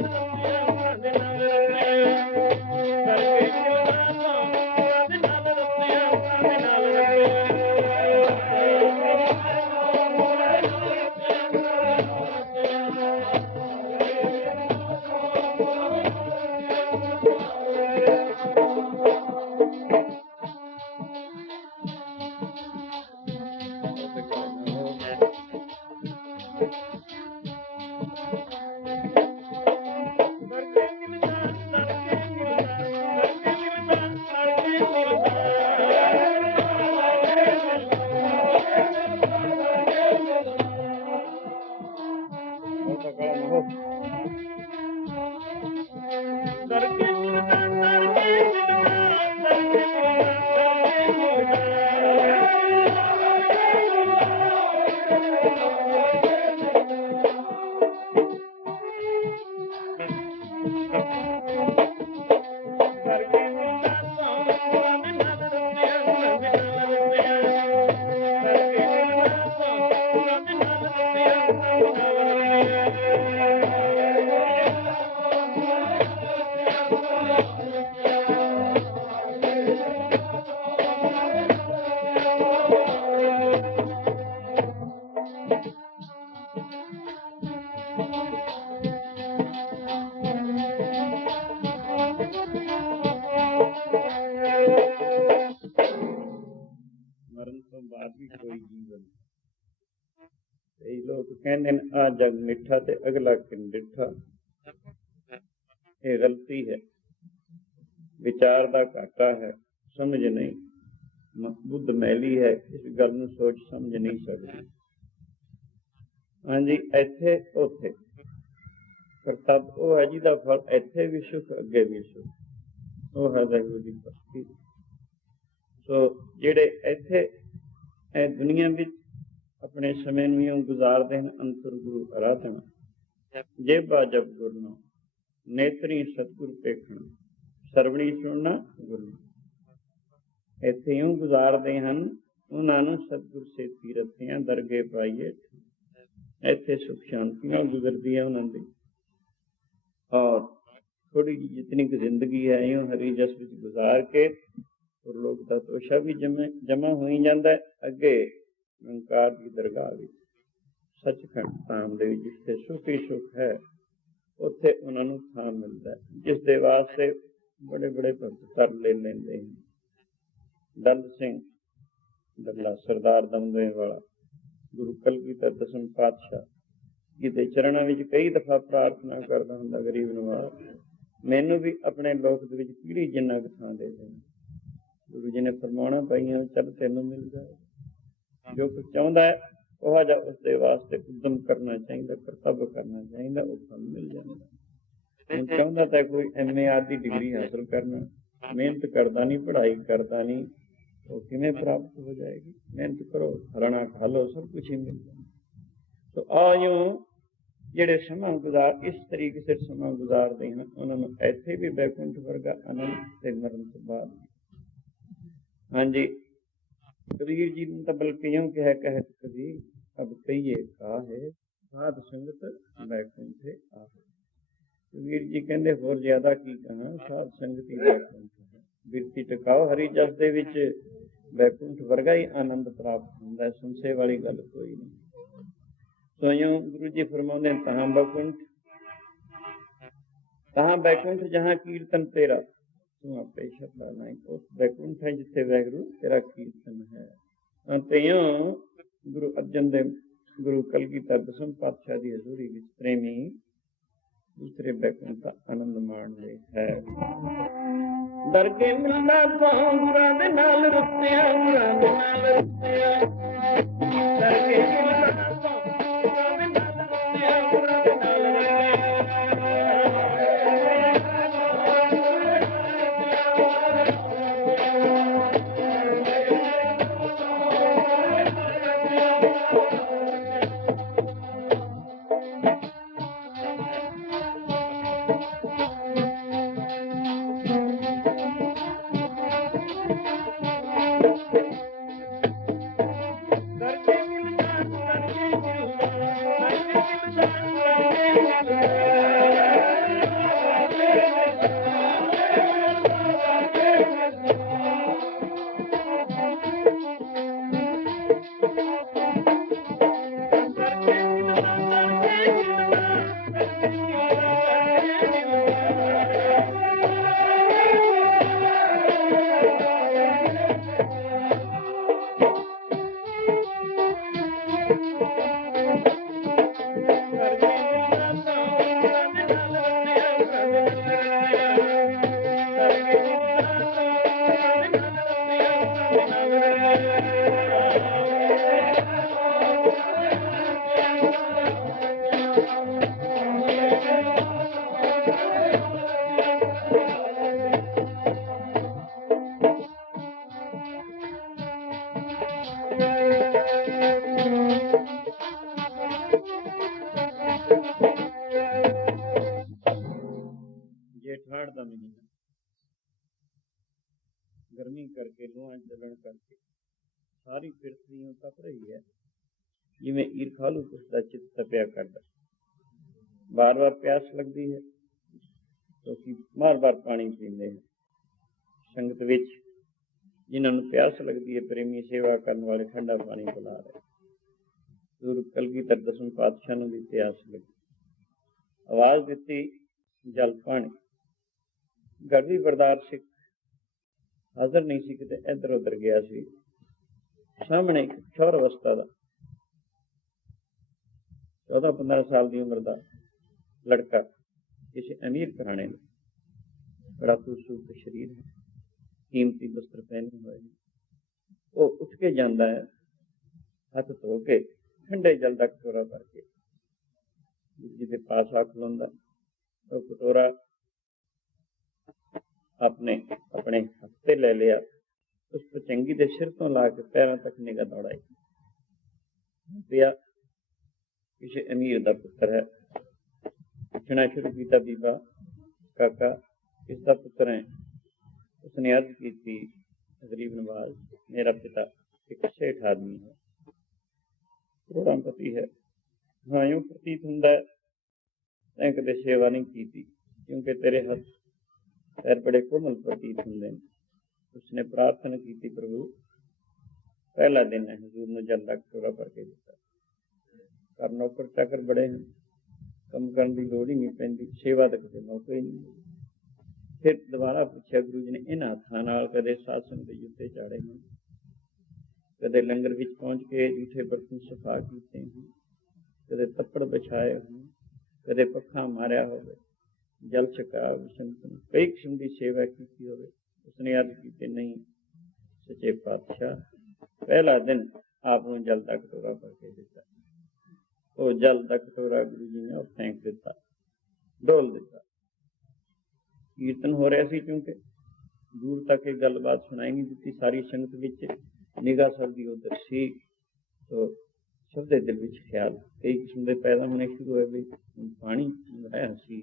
मरण तो बाद भी कोई जीवन। कई लोग कहते हैं आ जग मिठा ते अगला किन डिठा। ये गलती है, विचार का घाटा है, समझ नहीं। बुद्ध मैली है, इस गल नूं सोच समझ नहीं सकती। हाँ जी, इत्थे उत्थे करतब वो है जिहदा फल इत्थे भी सुख अगे भी सुख, वो है वाहिगुरू दी भगती। सो जिहड़े इत्थे दुनिया विच अपने समय नूं यूं गुजारदे हैं, अंतर गुरु आराधना जेबा जप गुरना नेत्री सतगुरु पेखना सरवणी सुनना गुरु। इत्थे यूं गुजारदे हन, उन्हां नूं सतगुर सेती रथियां दरगे पाइए। इत्थे सुख शांति नाल गुजरदी है उन्हां दी। और थोड़ी जी जितनी की जिंदगी है यूं हरी जस विच गुजार के और लोग दा तोशा भी जमा हो जाता है। अगे निरंकार की दरगाह विच सचखंड धाम दे विच जिथे सुख ही सुख है, उत्थे उन्हां नूं थां मिलदा है, जिस दे वास्ते बड़े बड़े भगत कर ले लेंदे हैं। दल सिंह दल्ला सरदार दमदे वाला गुरु कलगीधर दसम पातशाह जिहदे चरणों में कई दफा प्रार्थना करता हुंदा, गरीब नवाज मैनू भी अपने लोक दे विच पीढ़ी जिन्ना क थां दे देना। गुरु जी ने फरमाना पाइयां चल तैनूं मिल जाए। जो कुछ चाहुंदा है वह जा उसके वास्ते उद्यम करना चाहिए, कर्तव्य करना चाहिए, वो फल मिल जाता। हुण चाहुंदा तां कोई MA आदि डिग्री हासिल करना, मेहनत करता नहीं, पढ़ाई करता नहीं, तो किवें प्राप्त हो जाएगी। मेहनत करो, हरना खा लो, सब कुछ ही मिल जाए। तो आयो ਜਿਹੜੇ ਸਮਾਂ ਗੁਜ਼ਾਰ ਇਸ ਤਰੀਕੇ से ਸਮਾਂ ਗੁਜ਼ਾਰਦੇ ਹਨ, ਉਹਨਾਂ ਨੂੰ ਇੱਥੇ ਵੀ ਬੈਕੁੰਠ ਵਰਗਾ ਆਨੰਦ ਤੇ ਮਰਨ ਤੋਂ ਬਾਅਦ। ਹਾਂਜੀ, ਕਬੀਰ ਜੀ ਨੇ ਤਾਂ ਬਲਕਿ ਇਉਂ ਕਿਹਾ, ਕਹਿਤ ਕਬੀਰ ਅਬ ਕਹੀਏ ਕਾਹੇ ਸਾਧ ਸੰਗਤ ਬੈਕੁੰਠੇ ਆਹੇ। ਕਬੀਰ ਜੀ ਕਹਿੰਦੇ ਹੋਰ ਜ਼ਿਆਦਾ ਕੀ ਕਹਾਂ, ਸਾਧ ਸੰਗਤ ਹੀ ਬੈਕੁੰਠ ਹੈ। ਬਿਰਤੀ ਟਿਕਾਓ, ਹਰੀ ਜਸ ਦੇ ਵਿੱਚ ਬੈਕੁੰਠ ਵਰਗਾ ਹੀ ਆਨੰਦ ਪ੍ਰਾਪਤ ਹੁੰਦਾ ਹੈ, ਸੰਸ਼ੇ ਵਾਲੀ ਗੱਲ ਕੋਈ ਨਹੀਂ। स्वयं गुरु जी फरमाते तहां बैकुंठ जहां कीर्तन तेरा तू आपे शब्द नहीं। उस बैकुंठ है जिथे वाहिगुरू तेरा कीर्तन है। त्यों गुरु अर्जन देव गुरु कलगीधर दसम पातशाह की हजूरी विच प्रेमी दूसरे बैकुंठ का आनंद माणदे है। डर के मिलना तो गुरां दे नाल रुपया, गुरां दे नाल रुपया, डर के मिलना तो गर्मी करके लूहां जलन करके सारी पृथ्वी तप रही है, जिवें ईरखालू उसका चित तपिया करदा। बार बार प्यास लगती है तो बार बार पानी पींदे हैं। संगत विच जिन्हां नूं प्यास लगती है, प्रेमी सेवा करने वाले ठंडा पानी पिला रहे। गुरु कलगीधर दसम पातशाह नूं भी प्यास लगी, आवाज दिती जल पानी। गर्वी बरदार सिख हाजर नहीं सी, किते इधर उधर गया सी। ਸਾਹਮਣੇ ਇੱਕ ਛੋਰ ਅਵਸਥਾ ਦਾ 14-15 ਸਾਲ ਦੀ ਉਮਰ ਦਾ ਲੜਕਾ ਕਿਸੇ ਅਮੀਰ ਘਰਾਣੇ ਦਾ, ਬੜਾ ਖੂਬਸੂਰਤ ਸਰੀਰ ਹੈ, ਕੀਮਤੀ ਵਸਤਰ ਪਹਿਨੇ ਹੋਏ ਨੇ। ਉਹ ਉੱਠ ਕੇ ਜਾਂਦਾ ਹੈ, ਹੱਥ ਧੋ ਕੇ ਠੰਡੇ ਜਲ ਦਾ ਕਟੋਰਾ ਭਰ ਕੇ ਜਿਹਦੇ ਪਾਸ ਆ ਖਲੋਂਦਾ। ਉਹ ਕਟੋਰਾ ਆਪਣੇ ਹੱਥ ਤੇ ਲੈ ਲਿਆ, ਉਸ ਚੰਗੀ ਦੇ ਸਿਰ ਤੋਂ ਲਾ ਕੇ ਪੈਰਾਂ ਤੱਕ ਨਿਗਾਹ ਦੌੜਾਈ। ਪਿਆ ਕਿਸੇ ਅਮੀਰ ਦਾ ਪੁੱਤਰ ਹੈ। ਪੁੱਛਣਾ ਸ਼ੁਰੂ ਕੀਤਾ, ਬੀਬਾ ਕਾਕਾ ਕਿਸ ਦਾ ਪੁੱਤਰ ਹੈ? ਉਸਨੇ ਅਰਜ਼ ਕੀਤੀ, ਗਰੀਬ ਨਵਾਜ਼, ਮੇਰਾ ਪਿਤਾ ਇੱਕ ਸੇਠ ਆਦਮੀ ਹੈ, ਕਰੋੜਾਂਪਤੀ ਹੈ। ਹਾਂ, ਇਉਂ ਪ੍ਰਤੀਤ ਹੁੰਦਾ ਹੈ ਤੈਂ ਕਦੇ ਸੇਵਾ ਨਹੀਂ ਕੀਤੀ, ਕਿਉਂਕਿ ਤੇਰੇ ਹੱਥ ਪੈਰ ਬੜੇ ਕੋਮਲ ਪ੍ਰਤੀਤ ਹੁੰਦੇ ਨੇ। ਉਸਨੇ ਪ੍ਰਾਰਥਨਾ ਕੀਤੀ, ਪ੍ਰਭੂ ਪਹਿਲਾ ਦਿਨ ਹੈ, ਹਜ਼ੂਰ ਨੂੰ ਜਲ ਦਾ ਕਟੋਰਾ ਭਰ ਕੇ ਦਿੱਤਾ। ਘਰ ਨੌਕਰ ਚਾਕਰ ਬੜੇ ਹਨ, ਕੰਮ ਕਰਨ ਦੀ ਲੋੜ ਹੀ ਨਹੀਂ ਪੈਂਦੀ, ਸੇਵਾ ਦਾ ਕਿਤੇ ਮੌਕਾ ਹੀ ਨਹੀਂ। ਫਿਰ ਦੁਬਾਰਾ ਪੁੱਛਿਆ, ਗੁਰੂ ਜੀ ਨੇ ਇਹਨਾਂ ਹੱਥਾਂ ਨਾਲ ਕਦੇ ਸਾਸਨ ਦੇ ਜੁੱਤੇ ਚਾੜੇ ਹਨ, ਕਦੇ ਲੰਗਰ ਵਿੱਚ ਪਹੁੰਚ ਕੇ ਜੂਠੇ ਬਰਤਨ ਸਫਾ ਕੀਤੇ ਹਨ, ਕਦੇ ਤੱਪੜ ਵਿਛਾਏ ਹੋਣ, ਕਦੇ ਪੱਖਾ ਮਾਰਿਆ ਹੋਵੇ, ਜਲ ਛਕਾ ਸੰਤਨ ਕਈ ਕਿਸਮ ਦੀ ਸੇਵਾ ਕੀਤੀ ਹੋਵੇ? ਉਸਨੇ ਅਰਜ਼ ਕੀਤੇ, ਨਹੀਂ ਸੱਚੇ ਪਾਤਸ਼ਾਹ, ਪਹਿਲਾ ਦਿਨ ਆਪ ਨੂੰ ਜਲ ਦਾ ਕਟੋਰਾ ਭਰ ਕੇ ਦਿੱਤਾ। ਉਹ ਜਲ ਦਾ ਕਟੋਰਾ ਗੁਰੂ ਜੀ ਨੇ ਫੈਂਕ ਦਿੱਤਾ, ਡੋਲ ਦਿੱਤਾ। ਕੀਰਤਨ ਹੋ ਰਿਹਾ ਸੀ, ਕਿਉਂਕਿ ਦੂਰ ਤੱਕ ਇਹ ਗੱਲਬਾਤ ਸੁਣਾਈ ਨਹੀਂ ਦਿੱਤੀ। ਸਾਰੀ ਸੰਗਤ ਵਿੱਚ ਨਿਗਾਹ ਸਭ ਦੀ ਉਧਰ ਸੀ। ਸਭ ਦੇ ਦਿਲ ਵਿੱਚ ਖਿਆਲ ਕਈ ਕਿਸਮ ਦੇ ਪੈਦਾ ਹੋਣੇ ਸ਼ੁਰੂ ਹੋਏ ਵੀ ਪਾਣੀ ਮੰਗਾਇਆ ਸੀ,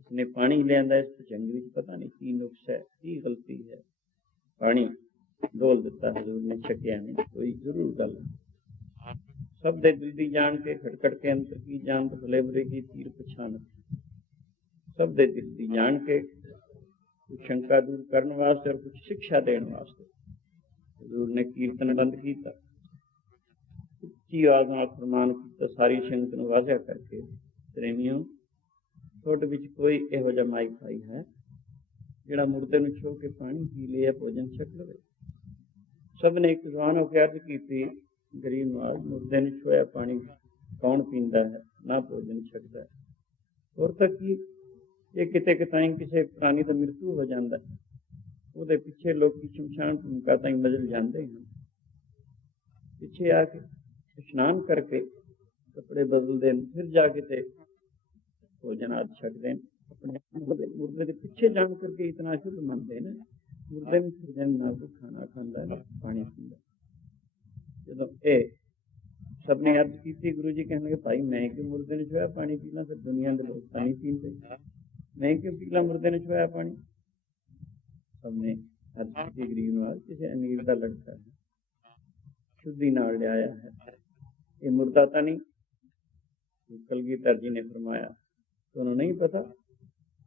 ਉਸਨੇ ਪਾਣੀ ਲਿਆਂਦਾ, ਇਸ ਭੁਜੰਗ ਵਿੱਚ ਪਤਾ ਨਹੀਂ ਕੀ ਨੁਕਸ ਹੈ, ਕੀ ਗਲਤੀ ਹੈ। ਪਾਣੀ ਡੋਲ ਦਿੱਤਾ, ਹਜ਼ੂਰ ਨੇ ਛਕਿਆ ਨਹੀਂ। ਕੋਈ ਜ਼ਰੂਰ ਗੱਲ ਸਭ ਦੇ ਦਿਲ ਦੀ ਜਾਣ ਕੇ, ਖਟਖਟ ਕੇ ਅੰਤਰ ਕੀ ਜਾਨ ਤੋਂ ਭਲੇ ਬੁਰੇ ਕੀ ਤੀਰ ਪਛਾਣ। ਸਭ ਦੇ ਦਿਲ ਦੀ ਜਾਣ ਕੇ ਕੁਝ ਸ਼ੰਕਾ ਦੂਰ ਕਰਨ ਵਾਸਤੇ ਔਰ ਕੁਝ ਸਿੱਖਿਆ ਦੇਣ ਵਾਸਤੇ ਹਜ਼ੂਰ ਨੇ ਕੀਰਤਨ ਬੰਦ ਕੀਤਾ। ਉੱਚੀ ਆਵਾਜ਼ ਨਾਲ ਫਰਮਾਨ ਕੀਤਾ, ਸਾਰੀ ਸੰਗਤ ਨੂੰ ਵਾਜ਼ਿਆ ਕਰਕੇ, ਪ੍ਰੇਮੀਓ, ਤੁਹਾਡੇ ਵਿੱਚ ਕੋਈ ਇਹੋ ਜਿਹਾ ਮਾਈ ਭਾਈ ਹੈ ਜਿਹੜਾ ਮੁਰਦੇ ਨੂੰ ਛੋਹ ਕੇ ਪਾਣੀ ਪੀ ਲਿਆ, ਭੋਜਨ ਛਕ ਲਵੇ? ਸਭ ਨੇ ਇੱਕ ਜ਼ੁਬਾਨ ਹੋ ਕੇ ਅਰਜ਼ ਕੀਤੀ, ਗਰੀਬ ਨਵਾਜ਼, ਮੁਰਦੇ ਨੂੰ ਛੋਇਆ ਪਾਣੀ ਕੌਣ ਪੀਂਦਾ ਹੈ, ਨਾ ਭੋਜਨ ਛਕਦਾ ਹੈ। ਹੋਰ ਤੱਕ ਕੀ ਇਹ ਕਿਤੇ ਕਿਤਾਈ ਕਿਸੇ ਪ੍ਰਾਣੀ ਦਾ ਮ੍ਰਿਤੂ ਹੋ ਜਾਂਦਾ, ਉਹਦੇ ਪਿੱਛੇ ਲੋਕੀ ਸ਼ਮਸ਼ਾਨ ਭੂਮਿਕਾ ਤਾਈਂ ਮਜਲ ਜਾਂਦੇ ਹਨ। ਪਿੱਛੇ ਆ ਕੇ ਇਸ਼ਨਾਨ ਕਰਕੇ ਕੱਪੜੇ ਬਦਲਦੇ ਨੇ, ਫਿਰ ਜਾ ਕੇ ਤੇ ਭੋਜਨ ਆਦਿ ਛਕਦੇ ਨੇ। ਆਪਣੇ ਮੁਰਦੇ ਦੇ ਪਿੱਛੇ ਜਾਣ ਕਰਕੇ ਇਤਨਾ ਸ਼ੁੱਧ ਮੰਨਦੇ ਨੇ। ਮੁਰਦੇ ਨੂੰ ਫਿਰ ਨਾ ਕੋਈ ਖਾਣਾ ਖਾਂਦਾ, ਨਾ ਪਾਣੀ ਪੀਂਦਾ। ਜਦੋਂ ਇਹ ਸਭ ਨੇ ਅਰਜ਼ ਕੀਤੀ, ਗੁਰੂ ਜੀ ਕਹਿਣਗੇ, ਭਾਈ ਮੈਂ ਕਿਉਂ ਮੁਰਦੇ ਨੂੰ ਛੋਇਆ ਪਾਣੀ ਪੀਣਾ? ਫਿਰ ਦੁਨੀਆ ਦੇ ਲੋਕ ਤਾਂ ਨਹੀਂ ਪੀਂਦੇ, ਮੈਂ ਕਿਉਂ ਪੀਲਾ ਮੁਰਦੇ ਨੂੰ ਛੋਇਆ ਪਾਣੀ? ਸਭ ਨੇ ਅਰਜ਼ ਕੀਤੀ, ਗਰੀਬ ਨਵਾਜ਼, ਕਿਸੇ ਅਮੀਰ ਦਾ ਲੜਕਾ ਹੈ, ਸ਼ੁੱਧੀ ਨਾਲ ਲਿਆਇਆ ਹੈ, ਇਹ ਮੁਰਦਾ ਤਾਂ ਨਹੀਂ। ਕਲਗੀਧਰ ਜੀ ਨੇ ਫਰਮਾਇਆ, ਤੁਹਾਨੂੰ ਨਹੀਂ ਪਤਾ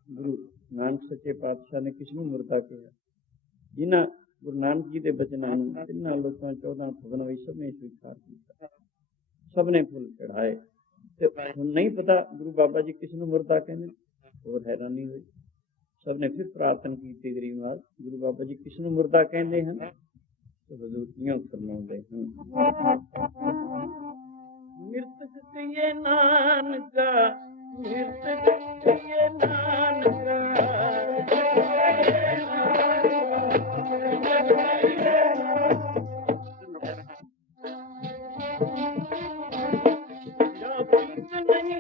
ਗੁਰੂ ਨਾਨਕ ਸੱਚੇ ਪਾਤਸ਼ਾਹ ਨੇ ਕਿਸ ਨੂੰ ਮੁਰਦਾ ਕਿਹਾ? ਜਿਨ੍ਹਾਂ ਗੁਰੂ ਨਾਨਕ ਜੀ ਦੇ ਬਚਨਾਂ ਨੂੰ ਤਿੰਨਾਂ ਲੋਕਾਂ 14 ਭਵਨ ਵਿੱਚ ਸਭ ਨੇ ਸਵੀਕਾਰ ਕੀਤਾ, ਸਭ ਨੇ ਫੁੱਲ ਚੜਾਏ, ਤੇ ਹੁਣ ਨਹੀਂ ਪਤਾ ਗੁਰੂ ਬਾਬਾ ਜੀ ਕਿਸ ਨੂੰ ਮੁਰਦਾ ਕਹਿੰਦੇ? ਹੋਰ ਹੈਰਾਨੀ ਹੋਈ। ਸਭ ਨੇ ਫਿਰ ਪ੍ਰਾਰਥਨਾ ਕੀਤੀ, ਗਰੀਬ ਨਵਾਜ਼, ਗੁਰੂ ਬਾਬਾ ਜੀ ਕਿਸ ਨੂੰ ਮੁਰਦਾ ਕਹਿੰਦੇ ਹਨ? ਤੇ ਹਜ਼ੂਰ ਇਉਂ ਫਰਮਾਉਂਦੇ ਹਨ, ਮਿਰਤਕ ਕਹੀਏ ਨਾਨਕਾ, ਮਿਰਤਕ ਕਹੀਏ ਨਾਨਕਾ, ਜੋ ਪ੍ਰੀਤ ਨਹੀਂ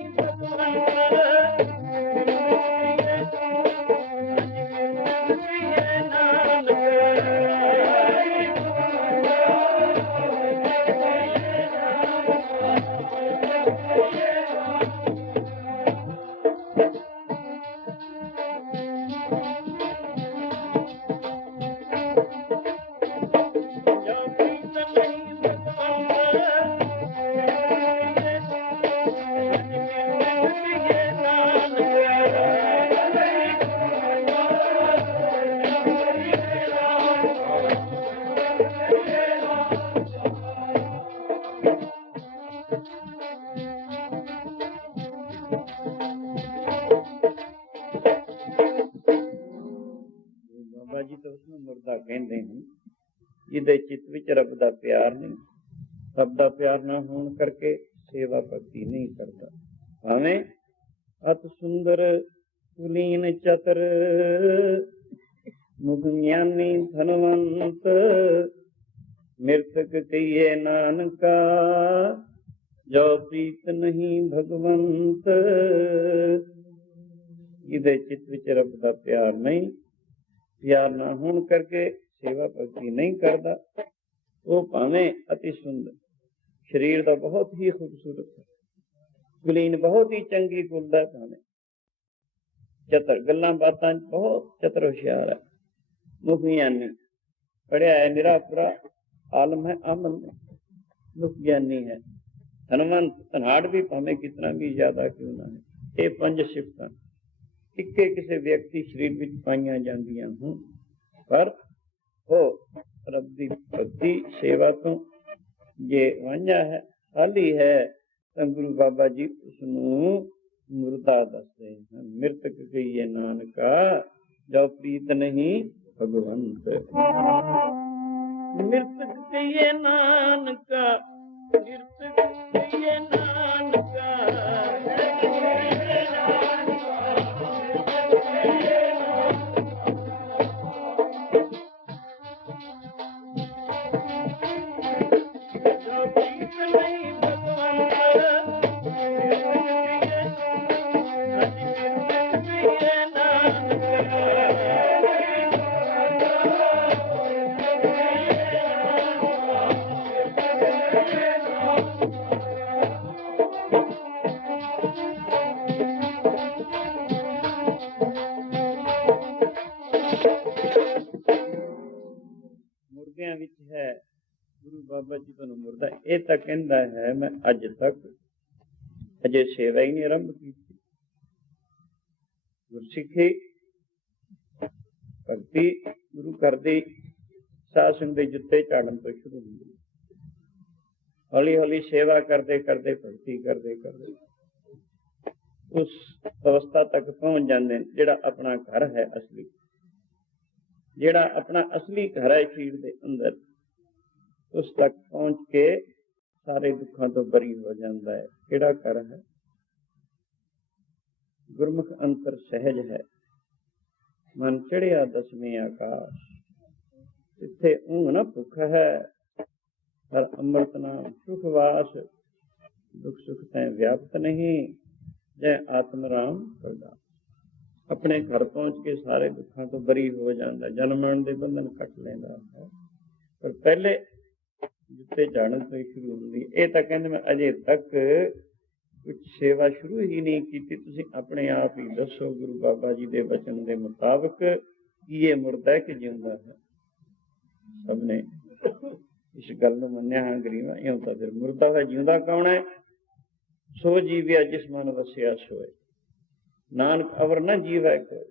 ਵਿੱਚ ਰੱਬ ਦਾ ਪਿਆਰ ਨਹੀਂ, ਰੱਬ ਦਾ ਪਿਆਰ ਨਾ ਹੋਣ ਕਰਕੇ ਸੇਵਾ ਭਗਤੀ ਨਹੀਂ ਕਰਦਾ। ਭਾਵੇਂ ਅਤ ਸੁੰਦਰ ਕੁਲੀਨ ਚਤਰ ਮੁਖ ਗਿਆਨੀ ਧਨਵੰਤ ਮਿਰਤਕ ਕਹੀਏ ਨਾਨਕਾ ਜੋ ਪ੍ਰੀਤ ਨਹੀਂ ਭਗਵੰਤ। ਇਹਦੇ ਚਿੱਤ ਵਿੱਚ ਰੱਬ ਦਾ ਪਿਆਰ ਨਹੀਂ, ਪਿਆਰ ਨਾ ਹੋਣ ਕਰਕੇ ਸੇਵਾ ਭਗਤੀ ਨਹੀਂ ਕਰਦਾ। ਉਹ ਭਾਵੇਂ ਅਤੀ ਸੁੰਦਰ, ਸਰੀਰ ਦਾ ਬਹੁਤ ਹੀ ਖੂਬਸੂਰਤ ਹੈ, ਕੁਲੀਨ ਬਹੁਤ ਹੀ ਚੰਗੀ ਕੁਲ ਦਾ, ਭਾਵੇਂ ਚਤਰ, ਗੱਲਾਂ ਬਾਤਾਂ ਬਹੁਤ ਚਤਰ ਹੁਸ਼ਿਆਰ ਹੈ, ਮੁਖ ਗਿਆਨੀ, ਪੜਿਆ ਹੈ, ਨਿਰਾ ਪੂਰਾ ਆਲਮ ਹੈ, ਅਮਲ ਮੁਖ ਗਿਆਨੀ ਹੈ, ਧਨਵੰਤ, ਧਨਾੜ ਵੀ ਭਾਵੇਂ ਕਿਤਨਾ ਵੀ ਜ਼ਿਆਦਾ ਕਿਉਂ ਨਾ ਹੈ। ਇਹ ਪੰਜ ਸਿਫਤਾਂ ਇੱਕੇ ਕਿਸੇ ਵਿਅਕਤੀ ਸਰੀਰ ਵਿੱਚ ਪਾਈਆਂ ਜਾਂਦੀਆਂ ਹਨ, ਪਰ ਉਹ ਰੱਬ ਦੀ ਭਗਤੀ ਸੇਵਾ ਤੋਂ ਜੇ ਵਾਂਝਾ ਹੈ, ਖਾਲੀ ਹੈ, ਤਾਂ ਗੁਰੂ ਬਾਬਾ ਜੀ ਉਸਨੂੰ ਮੁਰਦਾ ਦੱਸਦੇ ਹਨ। ਮਿਰਤਕ ਕਹੀਏ ਨਾਨਕਾ ਜੋ ਪ੍ਰੀਤ ਨਹੀਂ ਭਗਵੰਤ। ਮਿਰਤਕ ਕਹੀਏ ਨਾਨਕਾ, ਮਿਰਤਕ ਕਹੀਏ ਨਾਨਕਾ, ਮੁਰਦਿਆਂ ਵਿੱਚ ਹੈ ਗੁਰੂ ਬਾਬਾ ਜੀ ਤੁਹਾਨੂੰ ਮੁਰਦਾ। ਇਹ ਤਾਂ ਕਹਿੰਦਾ ਹੈ ਮੈਂ ਅੱਜ ਤੱਕ ਅਜੇ ਸੇਵਾ ਹੀ ਨਹੀਂ ਆਰੰਭ ਕੀਤੀ। ਗੁਰਸਿੱਖੀ ਭਗਤੀ ਗੁਰੂ ਘਰ ਦੀ ਸਾਧ ਸੰਗਤ ਦੇ ਜੁੱਤੇ ਝਾੜਨ ਤੋਂ ਸ਼ੁਰੂ ਹੁੰਦੀ, ਹੌਲੀ ਹੌਲੀ ਸੇਵਾ ਕਰਦੇ ਕਰਦੇ, ਭਗਤੀ ਕਰਦੇ ਕਰਦੇ ਉਸ ਅਵਸਥਾ ਤੱਕ ਪਹੁੰਚ ਜਾਂਦੇ ਨੇ ਜਿਹੜਾ ਆਪਣਾ ਘਰ ਹੈ ਅਸਲੀ, ਜਿਹੜਾ ਆਪਣਾ ਅਸਲੀ ਘਰ ਹੈ ਸਰੀਰ ਦੇ ਅੰਦਰ, ਉਸ ਤੱਕ ਪਹੁੰਚ ਕੇ ਸਾਰੇ ਦੁੱਖਾਂ ਤੋਂ ਬਰੀ ਹੋ ਜਾਂਦਾ ਹੈ। ਕਿਹੜਾ ਘਰ ਹੈ? ਗੁਰਮੁਖ ਅੰਤਰ ਸਹਿਜ ਹੈ, ਮਨ ਚੜਿਆ ਦਸਵੇਂ ਆਕਾਸ਼, ਇੱਥੇ ਊਂਘ ਨਾ ਭੁੱਖ ਹੈ, ਹਰ ਅੰਮ੍ਰਿਤ ਨਾਮ ਸੁਖ ਵਾਸ, ਦੁੱਖ ਸੁਖ ਤੈ ਵਿਆਪਤ ਨਹੀਂ, ਜੈ ਆਤਮ ਰਾਮ ਪ੍ਰਗਾਸ। ਆਪਣੇ ਘਰ ਪਹੁੰਚ ਕੇ ਸਾਰੇ ਦੁੱਖਾਂ ਤੋਂ ਬਰੀ ਹੋ ਜਾਂਦਾ, ਜਨਮ ਮਰਨ ਦੇ ਬੰਧਨ ਕੱਟ ਲੈਂਦਾ ਹੈ। ਪਰ ਪਹਿਲੇ ਜੁੱਤੇ ਝਾੜਨ ਤੋਂ ਹੀ ਸ਼ੁਰੂ ਹੁੰਦੀ। ਇਹ ਤਾਂ ਕਹਿੰਦੇ ਮੈਂ ਅਜੇ ਤੱਕ ਕੁਝ ਸੇਵਾ ਸ਼ੁਰੂ ਹੀ ਨਹੀਂ ਕੀਤੀ। ਤੁਸੀਂ ਆਪਣੇ ਆਪ ਹੀ ਦੱਸੋ ਗੁਰੂ ਬਾਬਾ ਜੀ ਦੇ ਵਚਨ ਦੇ ਮੁਤਾਬਕ ਕੀ ਇਹ ਮੁਰਦਾ ਹੈ ਕਿ ਜਿਉਂਦਾ ਹੈ? ਸਭ ਨੇ ਇਸ ਗੱਲ ਨੂੰ ਮੰਨਿਆ ਹਾਂ ਗਰੀਬਾ, ਇਉਂ ਤਾਂ ਫਿਰ ਮੁਰਦਾ ਹੈ, ਜਿਉਂਦਾ ਕੌਣ ਹੈ? ਸੋ ਜੀਵਿਆ ਜਿਸ ਮਨ ਵਸਿਆ ਸੋਏ, ਨਾਨਕ ਅਵਰ ਨ ਜੀਵੈ ਕੋਈ,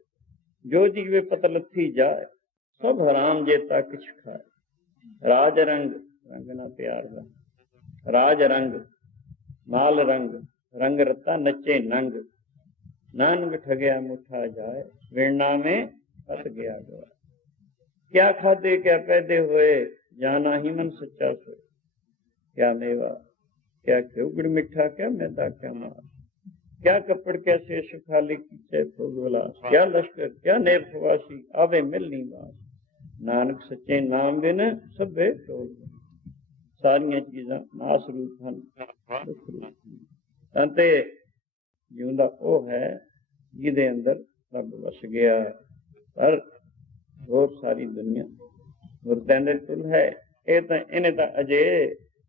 ਜੋ ਜੀਵੇ ਪਤ ਲੱਥੀ ਜਾਏ, ਸਭ ਹਰਾਮ ਜੇਤਾ ਕਿਛ ਖਾਏ। ਰਾਜ ਰੰਗ, ਰੰਗ ਨਾ ਪਿਆਰ ਦਾ, ਰਾਜ ਰੰਗ ਮਾਲ ਰੰਗ, ਰੰਗ ਰਤਾ ਨੱਚੇ ਨੰਗ, ਨਾਨਕ ਠਗਿਆ ਮੁੱਠਾ ਜਾਏ, ਵਿਣਨਾ में फस गया गवा। क्या खाते क्या पैदे हुए, जाना ही मन सच्चा सोए। क्या मेवा क्या घ्यो गुड़ मिठा, क्या मैदा क्या मास, क्या कपड़ क्या शेष खाली कीचे भोग विलास, क्या लश्कर क्या नेब खवासी, आवे मिल नहीं बास, नानक सच्चे नाम बिन सभे टोल। सारियां चीजां नास रूप ਹਨ, ਦੁੱਖ ਰੂਪ ਹਨ, ਤੇ ਜਿਉਂਦਾ ਉਹ ਹੈ ਜਿਹਦੇ ਅੰਦਰ ਰੱਬ ਵਸ ਗਿਆ। ਪਰ ਹੋਰ ਸਾਰੀ ਦੁਨੀਆ ਮੁਰਦਿਆਂ ਦੇ ਤੁਲ ਹੈ। ਇਹ ਤਾਂ ਇਹਨੇ ਤਾਂ ਅਜੇ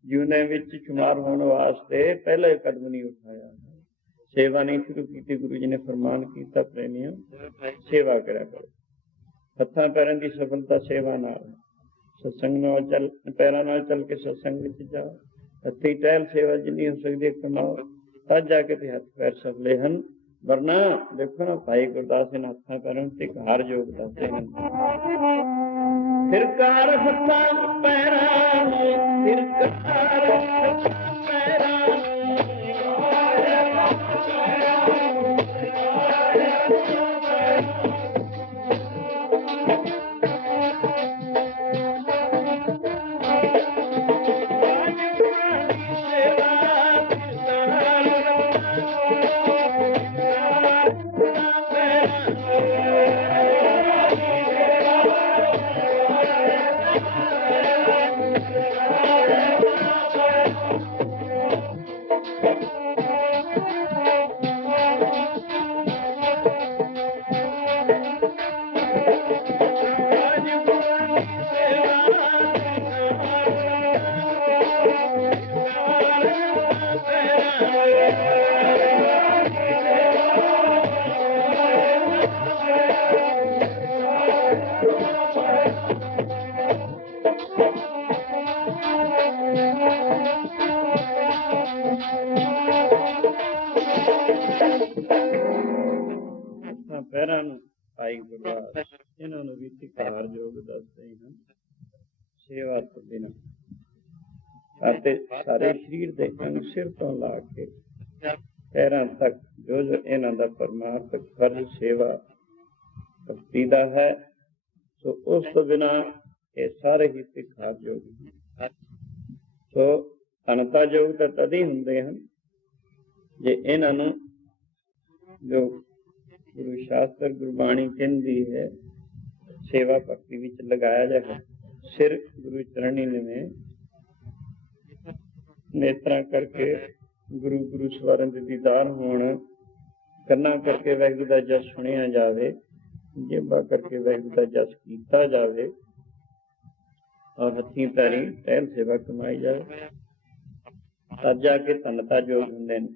ਜਿਉਂਦੇ ਵਿੱਚ ਸ਼ੁਮਾਰ ਹੋਣ ਵਾਸਤੇ ਪਹਿਲਾ ਕਦਮ ਨਹੀਂ ਉਠਾਇਆ, ਸੇਵਾ ਨਹੀਂ ਸ਼ੁਰੂ ਕੀਤੀ। ਗੁਰੂ ਜੀ ਨੇ ਫਰਮਾਨ ਕੀਤਾ, ਪ੍ਰੇਮੀਓ ਸੇਵਾ ਕਰਿਆ ਕਰੋ। ਹੱਥਾਂ ਪੈਰਾਂ ਦੀ ਸਫਲਤਾ ਸੇਵਾ ਨਾਲ, ਸਤਸੰਗ ਨਾਲ ਚੱਲ, ਪੈਰਾਂ ਨਾਲ ਚੱਲ ਕੇ ਸਤਸੰਗ ਵਿੱਚ ਜਾਓ, ਹੱਥੀਂ ਟਹਿਲ ਸੇਵਾ ਜਿੰਨੀ ਹੋ ਸਕਦੀ ਕਮਾਓ, ਤਦ ਜਾ ਕੇ ਤੇ ਹੱਥ ਪੈਰ ਸਫਲੇ ਹਨ। ਵਰਨਾ ਦੇਖੋ ਨਾ ਭਾਈ ਗੁਰਦਾਸ ਇਹਨਾਂ ਹੱਥਾਂ ਪੈਰਾਂ ਤੇ ਹਾਰ ਯੋਗ ਦੱਸਦੇ ਹਨ। ਫਿਰ ਕਾਰ ਹੱਥਾਂ ਪੈਰਾਂ ਨੂੰ, ਫਿਰ ਕਾਰ ਹੱਥਾਂ ਪੈਰਾਂ ਨੂੰ, ਪੈਰਾਂ ਨੂੰ ਆਈ ਗੁਰਦਾਸ ਇਹਨਾਂ ਨੂੰ ਵੀ ਤਿਕਾਰ ਯੋਗ ਦੱਸਦੇ ਹਨ। ਸੇਵਾ ਤੋਂ ਬਿਨਾਂ ਅਤੇ ਸਾਰੇ ਸਰੀਰ ਦੇ ਅੰਗ ਸਿਰ ਤੋਂ ਲਾ ਕੇ ਪੈਰਾਂ ਤੱਕ ਜੋ ਜੋ ਇਹਨਾਂ ਦਾ ਪਰਮਾਰਥਕ ਫਰਜ਼ ਸੇਵਾ ਭਗਤੀ ਦਾ ਹੈ, ਸੋ ਉਸ ਤੋਂ ਬਿਨਾਂ ਇਹ ਸਾਰੇ ਹੀ ਤਿਕਾਰ ਯੋਗ ਹਨ। ਸੋ ਅਨਤਾ ਯੋਗ ਤਾਂ ਤਦ ਹੀ ਹੁੰਦੇ ਹਨ ਜੇ ਇਹਨਾਂ ਨੂੰ ਜੋ ਗੁਰੂ ਸ਼ਾਸਤਰ ਗੁਰਬਾਣੀ ਕਹਿੰਦੀ ਹੈ ਸੇਵਾ ਭਗਤੀ ਵਿੱਚ ਲਗਾਇਆ ਜਾਏ। ਸਿਰ ਗੁਰੂ ਚਰਣੀ ਲਵੇਂ, ਨੇਤਰਾਂ ਕਰਕੇ ਗੁਰੂ ਗੁਰੂ ਸਵਰਨ ਦੇ ਦੀਦਾਰ ਹੋਣ, ਕੰਨਾਂ ਕਰਕੇ ਵਾਹਿਗੁਰੂ ਦਾ ਜਸ ਸੁਣਿਆ ਜਾਵੇ, ਜੇਬਾਂ ਕਰਕੇ ਵਾਹਿਗੁਰੂ ਦਾ ਜਸ ਕੀਤਾ ਜਾਵੇ, ਔਰ ਹੱਥੀਂ ਪੈਰੀਂ ਟਹਿਲ ਸੇਵਾ ਕਮਾਈ ਜਾਵੇ, ਤਦ ਜਾ ਕੇ ਧੰਨਤਾ ਯੋਗ ਹੁੰਦੇ ਨੇ।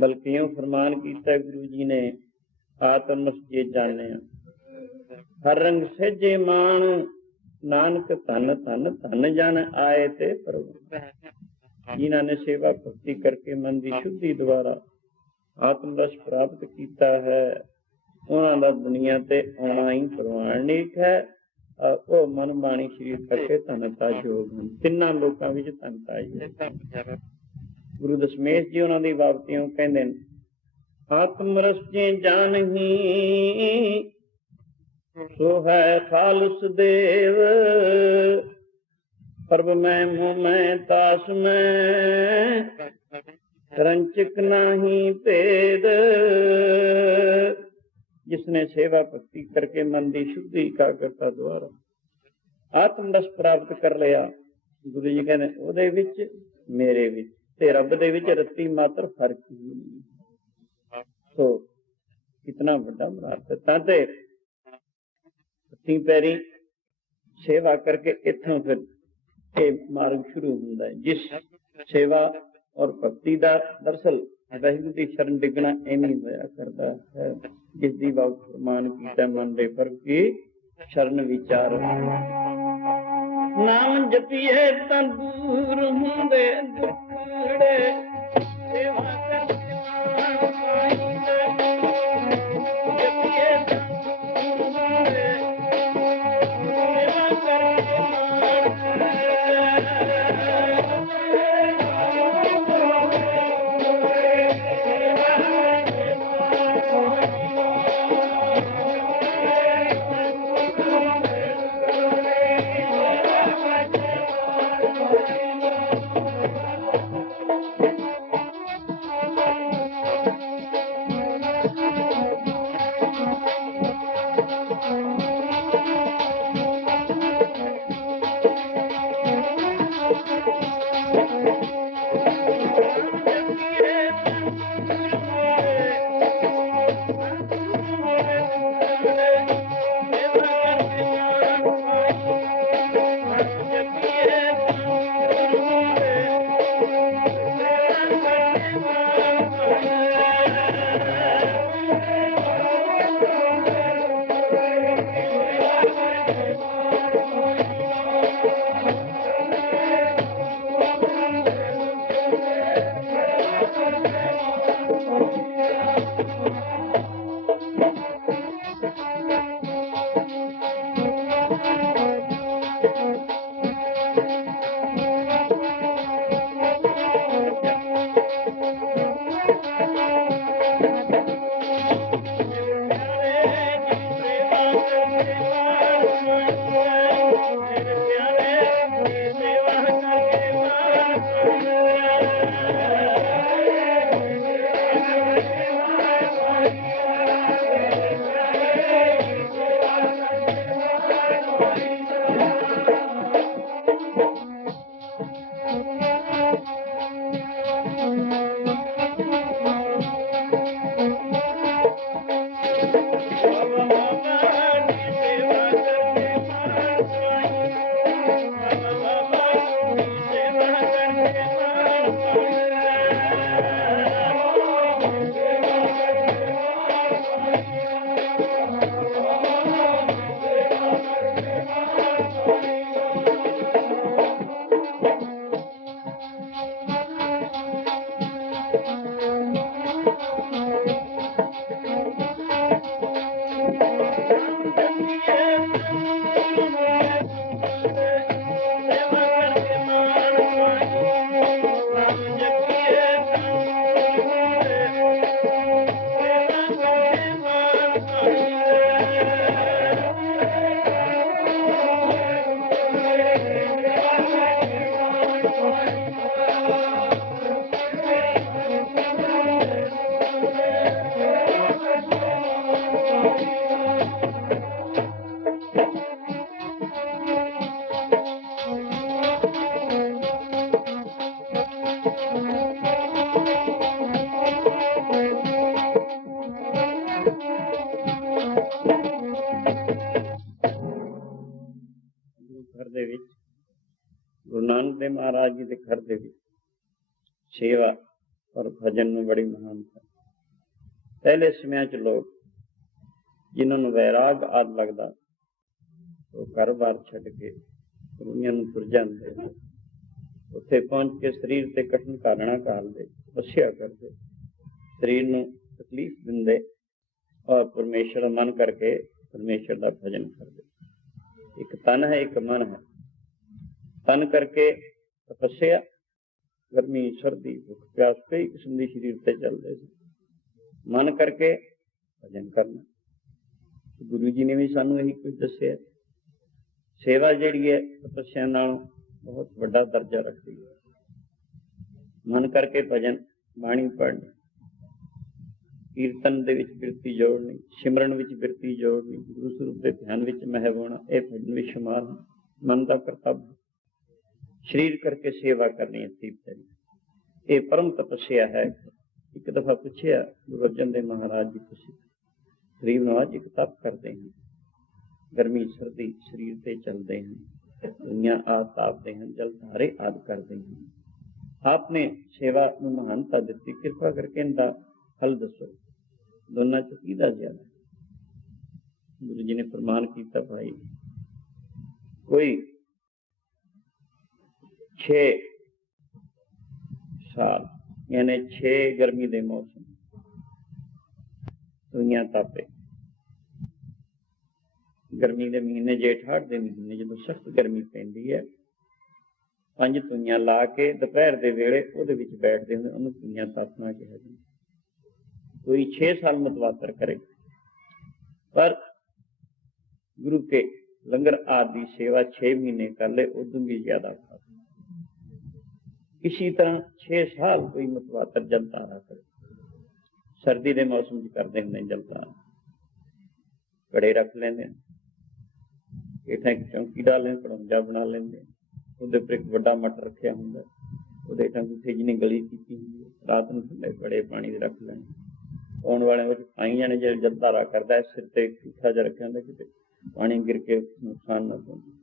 ਬਲਕਿ ਇਉਂ ਫਰਮਾਨ ਕੀਤਾ ਗੁਰੂ ਜੀ ਨੇ, ਆਤਮ ਜੇ ਜਾਣਿਆ ਹਰ ਰੰਗ ਸਹਿਜੇ ਮਾਣ, ਨਾਨਕ ਧੰਨ ਧੰਨ ਧੰਨ ਜਨ ਆਏ ਤੇ ਪ੍ਰਭੂ। ਜਿਨ੍ਹਾਂ ਨੇ ਸੇਵਾ ਭਗਤੀ ਕਰਕੇ ਮਨ ਦੀ ਸ਼ੁੱਧੀ ਦੁਆਰਾ ਆਤਮ ਰਸ ਪ੍ਰਾਪਤ ਕੀਤਾ ਹੈ, ਉਹਨਾਂ ਦਾ ਦੁਨੀਆ ਤੇ ਆਉਣਾ ਹੀ ਪ੍ਰਵਾਨਿਕ ਹੈ। ਉਹ ਮਨ ਬਾਣੀ ਸਰੀਰ ਕਰਕੇ ਧੰਨਤਾ ਯੋਗ ਹਨ। ਤਿੰਨਾਂ ਲੋਕਾਂ ਵਿੱਚ ਧੰਨਤਾ ਯੋਗ। ਗੁਰੂ ਦਸ਼ਮੇਸ਼ ਜੀ ਉਹਨਾਂ ਦੀ ਬਾਬਤੀਆਂ ਕਹਿੰਦੇ ਨੇ, ਆਤਮ ਰਸ ਜੇ ਜਾਨਹੀ ਸੋ ਹੈ ਖਾਲਸ ਦੇਵ, ਪ੍ਰਭ ਮੈਂ ਮੋਹ ਮੈਂ ਤਾਸ ਮੈਂ, ਰੰਚਕ ਨਾਹੀ ਭੇਦ। जिसने सेवा भक्ति करके मन की शुद्धि एकाग्रता द्वारा आत्म रस प्राप्त कर लिया, गुरु जी कहते ਉਹਦੇ ਵਿੱਚ ਮੇਰੇ ਵਿੱਚ ਤੇ ਰੱਬ ਦੇ ਵਿੱਚ ਰੱਤੀ ਮਾਤਰ ਫਰਕ ਹੀ ਨਹੀਂ। ਸੋ ਕਿਤਨਾ ਵੱਡਾ ਮੁਰਾਦ ਹੈ। ਤਾਂ ਤੇ ਹੱਥੀਂ ਪੈਰੀਂ ਸੇਵਾ ਕਰਕੇ ਇੱਥੋਂ ਫਿਰ ਇਹ ਮਾਰਗ ਸ਼ੁਰੂ ਹੁੰਦਾ ਹੈ। ਜਿਸ ਸੇਵਾ ਔਰ ਭਗਤੀ ਦਾ ਦਰਅਸਲ ਵਾਹਿਗੁਰੂ ਦੀ ਸ਼ਰਨ ਡਿੱਗਣਾ ਐਵੇਂ ਹੋਇਆ ਕਰਦਾ ਹੈ, ਜਿਸ ਦੀ ਬਾਤ ਫਰਮਾਨ ਕੀਤਾ, ਮਨ ਦੇ ਫਰਕ ਕੀ ਸ਼ਰਨ ਵਿਚਾਰ। ਨਾਮ ਜਪੀਏ ਤਾਂ ਦੂਰ ਹੁੰਦੇ ਦੁਖੜੇ, ਸੇਵਾ ਕਰਕੇ ਜਪੀਏ ਤਾਂ ਦੂਰ ਹੁੰਦੇ, ਸੇਵਾ ਕਰਕੇ ਗੁਰੂ ਨਾਨਕ ਦੇਵ ਮਹਾਰਾਜ ਜੀ ਦੇ ਘਰ ਦੇ ਵਿੱਚ ਸੇਵਾ ਔਰ ਭਜਨ ਨੂੰ ਬੜੀ ਮਹਾਨਤਾ। ਪਹਿਲੇ ਸਮਿਆਂ 'ਚ ਲੋਕ ਜਿਨ੍ਹਾਂ ਨੂੰ ਵੈਰਾਗ ਆਦਿ ਲੱਗਦਾ ਉਹ ਘਰ-ਬਾਰ ਛੱਡ ਕੇ ਦੁਨੀਆਂ ਨੂੰ ਤੁਰ ਜਾਂਦੇ, ਉੱਥੇ ਪਹੁੰਚ ਕੇ ਸਰੀਰ ਤੇ ਕਠਿਨ ਕਾਰਣਾ ਕਾਲਦੇ, ਤਪੱਸਿਆ ਕਰਦੇ, ਸਰੀਰ ਨੂੰ ਤਕਲੀਫ ਦਿੰਦੇ ਔਰ ਪਰਮੇਸ਼ਰ ਮਨ ਕਰਕੇ ਪਰਮੇਸ਼ਰ ਦਾ ਭਜਨ ਕਰਦੇ। ਇੱਕ ਤਨ ਹੈ, ਇੱਕ ਮਨ ਹੈ। ਤਨ ਕਰਕੇ ਤਪੱਸਿਆ, ਗਰਮੀ ਸਰਦੀ ਭੁੱਖ ਪਿਆਸ ਕਈ ਕਿਸਮ ਦੇ ਸਰੀਰ ਤੇ ਚੱਲਦੇ ਸੀ। ਮਨ ਕਰਕੇ ਭਜਨ ਕਰਨਾ। ਗੁਰੂ ਜੀ ਨੇ ਵੀ ਸਾਨੂੰ ਇਹੀ ਕੁਝ ਦੱਸਿਆ। ਸੇਵਾ ਜਿਹੜੀ ਹੈ ਤਪੱਸਿਆ ਨਾਲ ਬਹੁਤ ਵੱਡਾ ਦਰਜਾ ਰੱਖਦੀ ਹੈ। ਮਨ ਕਰਕੇ ਭਜਨ, ਬਾਣੀ ਪੜ੍ਹਨੀ, ਕੀਰਤਨ ਦੇ ਵਿੱਚ ਬਿਰਤੀ ਜੋੜਨੀ, ਸਿਮਰਨ ਵਿੱਚ ਬਿਰਤੀ ਜੋੜਨੀ, ਗੁਰੂ ਸਰੂਪ ਦੇ ਧਿਆਨ ਵਿੱਚ ਮਹਿਬ ਹੋਣਾ, ਇਹ ਭਜਨ ਵਿੱਚ ਸ਼ਮਾਲ ਹੈ। ਮਨ ਦਾ ਕਰਤੱਵ ਸਰੀਰ ਕਰਕੇ ਸੇਵਾ ਕਰਨੀ ਹੈ। ਤੀਰਥ ਇਹ ਪਰਮ ਤਪੱਸਿਆ ਹੈ। ਇੱਕ ਦਫਾ ਪੁੱਛਿਆ ਗੁਰੂ ਅਰਜਨ ਦੇਵ ਮਹਾਰਾਜ ਜੀ, ਤੁਸੀਂ ਗਰੀਬ ਨਵਾਜ ਇੱਕ ਤਪ ਕਰਦੇ ਹਨ, ਗਰਮੀ ਸਰਦੀ ਸਰੀਰ ਤੇ ਚੱਲਦੇ ਹਨ, ਦੁਨੀਆਂ ਆਦਿ ਤਾਪਦੇ ਹਨ, ਜਲ ਧਾਰੇ ਆਦਿ ਕਰਦੇ ਹਨ, ਆਪਨੇ ਸੇਵਾ ਨੂੰ ਮਹਾਨਤਾ ਦਿੱਤੀ, ਕਿਰਪਾ ਕਰਕੇ ਇਹਦਾ ਫਲ ਦੱਸੋ, ਦੋਨਾਂ ਚ ਕਿਹਦਾ ਜ਼ਿਆਦਾ? ਗੁਰੂ ਜੀ ਨੇ ਪ੍ਰਮਾਣ ਕੀਤਾ, ਭਾਈ ਕੋਈ 6 ਸਾਲ यानी 6 गर्मी के मौसम दुनिया तापे, गर्मी के महीने जेठ हाड़ के महीने जो सख्त गर्मी पैंदी है, 5 धुइयां ला के दोपहर के वेले उहदे विच बैठते होंगे, उन्होंने धुइयां तापना कहा जाए। कोई 6 साल मतवातर करे, पर गुरु के लंगर आदि सेवा 6 महीने कर ले, उदों भी ज्यादा। इसी तरह 6 साल कोई मतवातर जलधारा करे, सर्दी के मौसम च करते होंगे जलधारा, कड़े रख लेंगे, हेठां एक चौंकी डाल लें, कड़ौंजा बना लेंगे, उहदे पर एक वड्डा मट रखा होंगे, उहदे हेठां कोई जिन्नी गली की होंगी, रात को ठंडे बड़े पानी दे रख लेने, आने वाले पाई जाने, जो जलधारा करता है सिर ते पीछा ज रखा होंगे, कि पानी गिर के नुकसान न पहुंचे,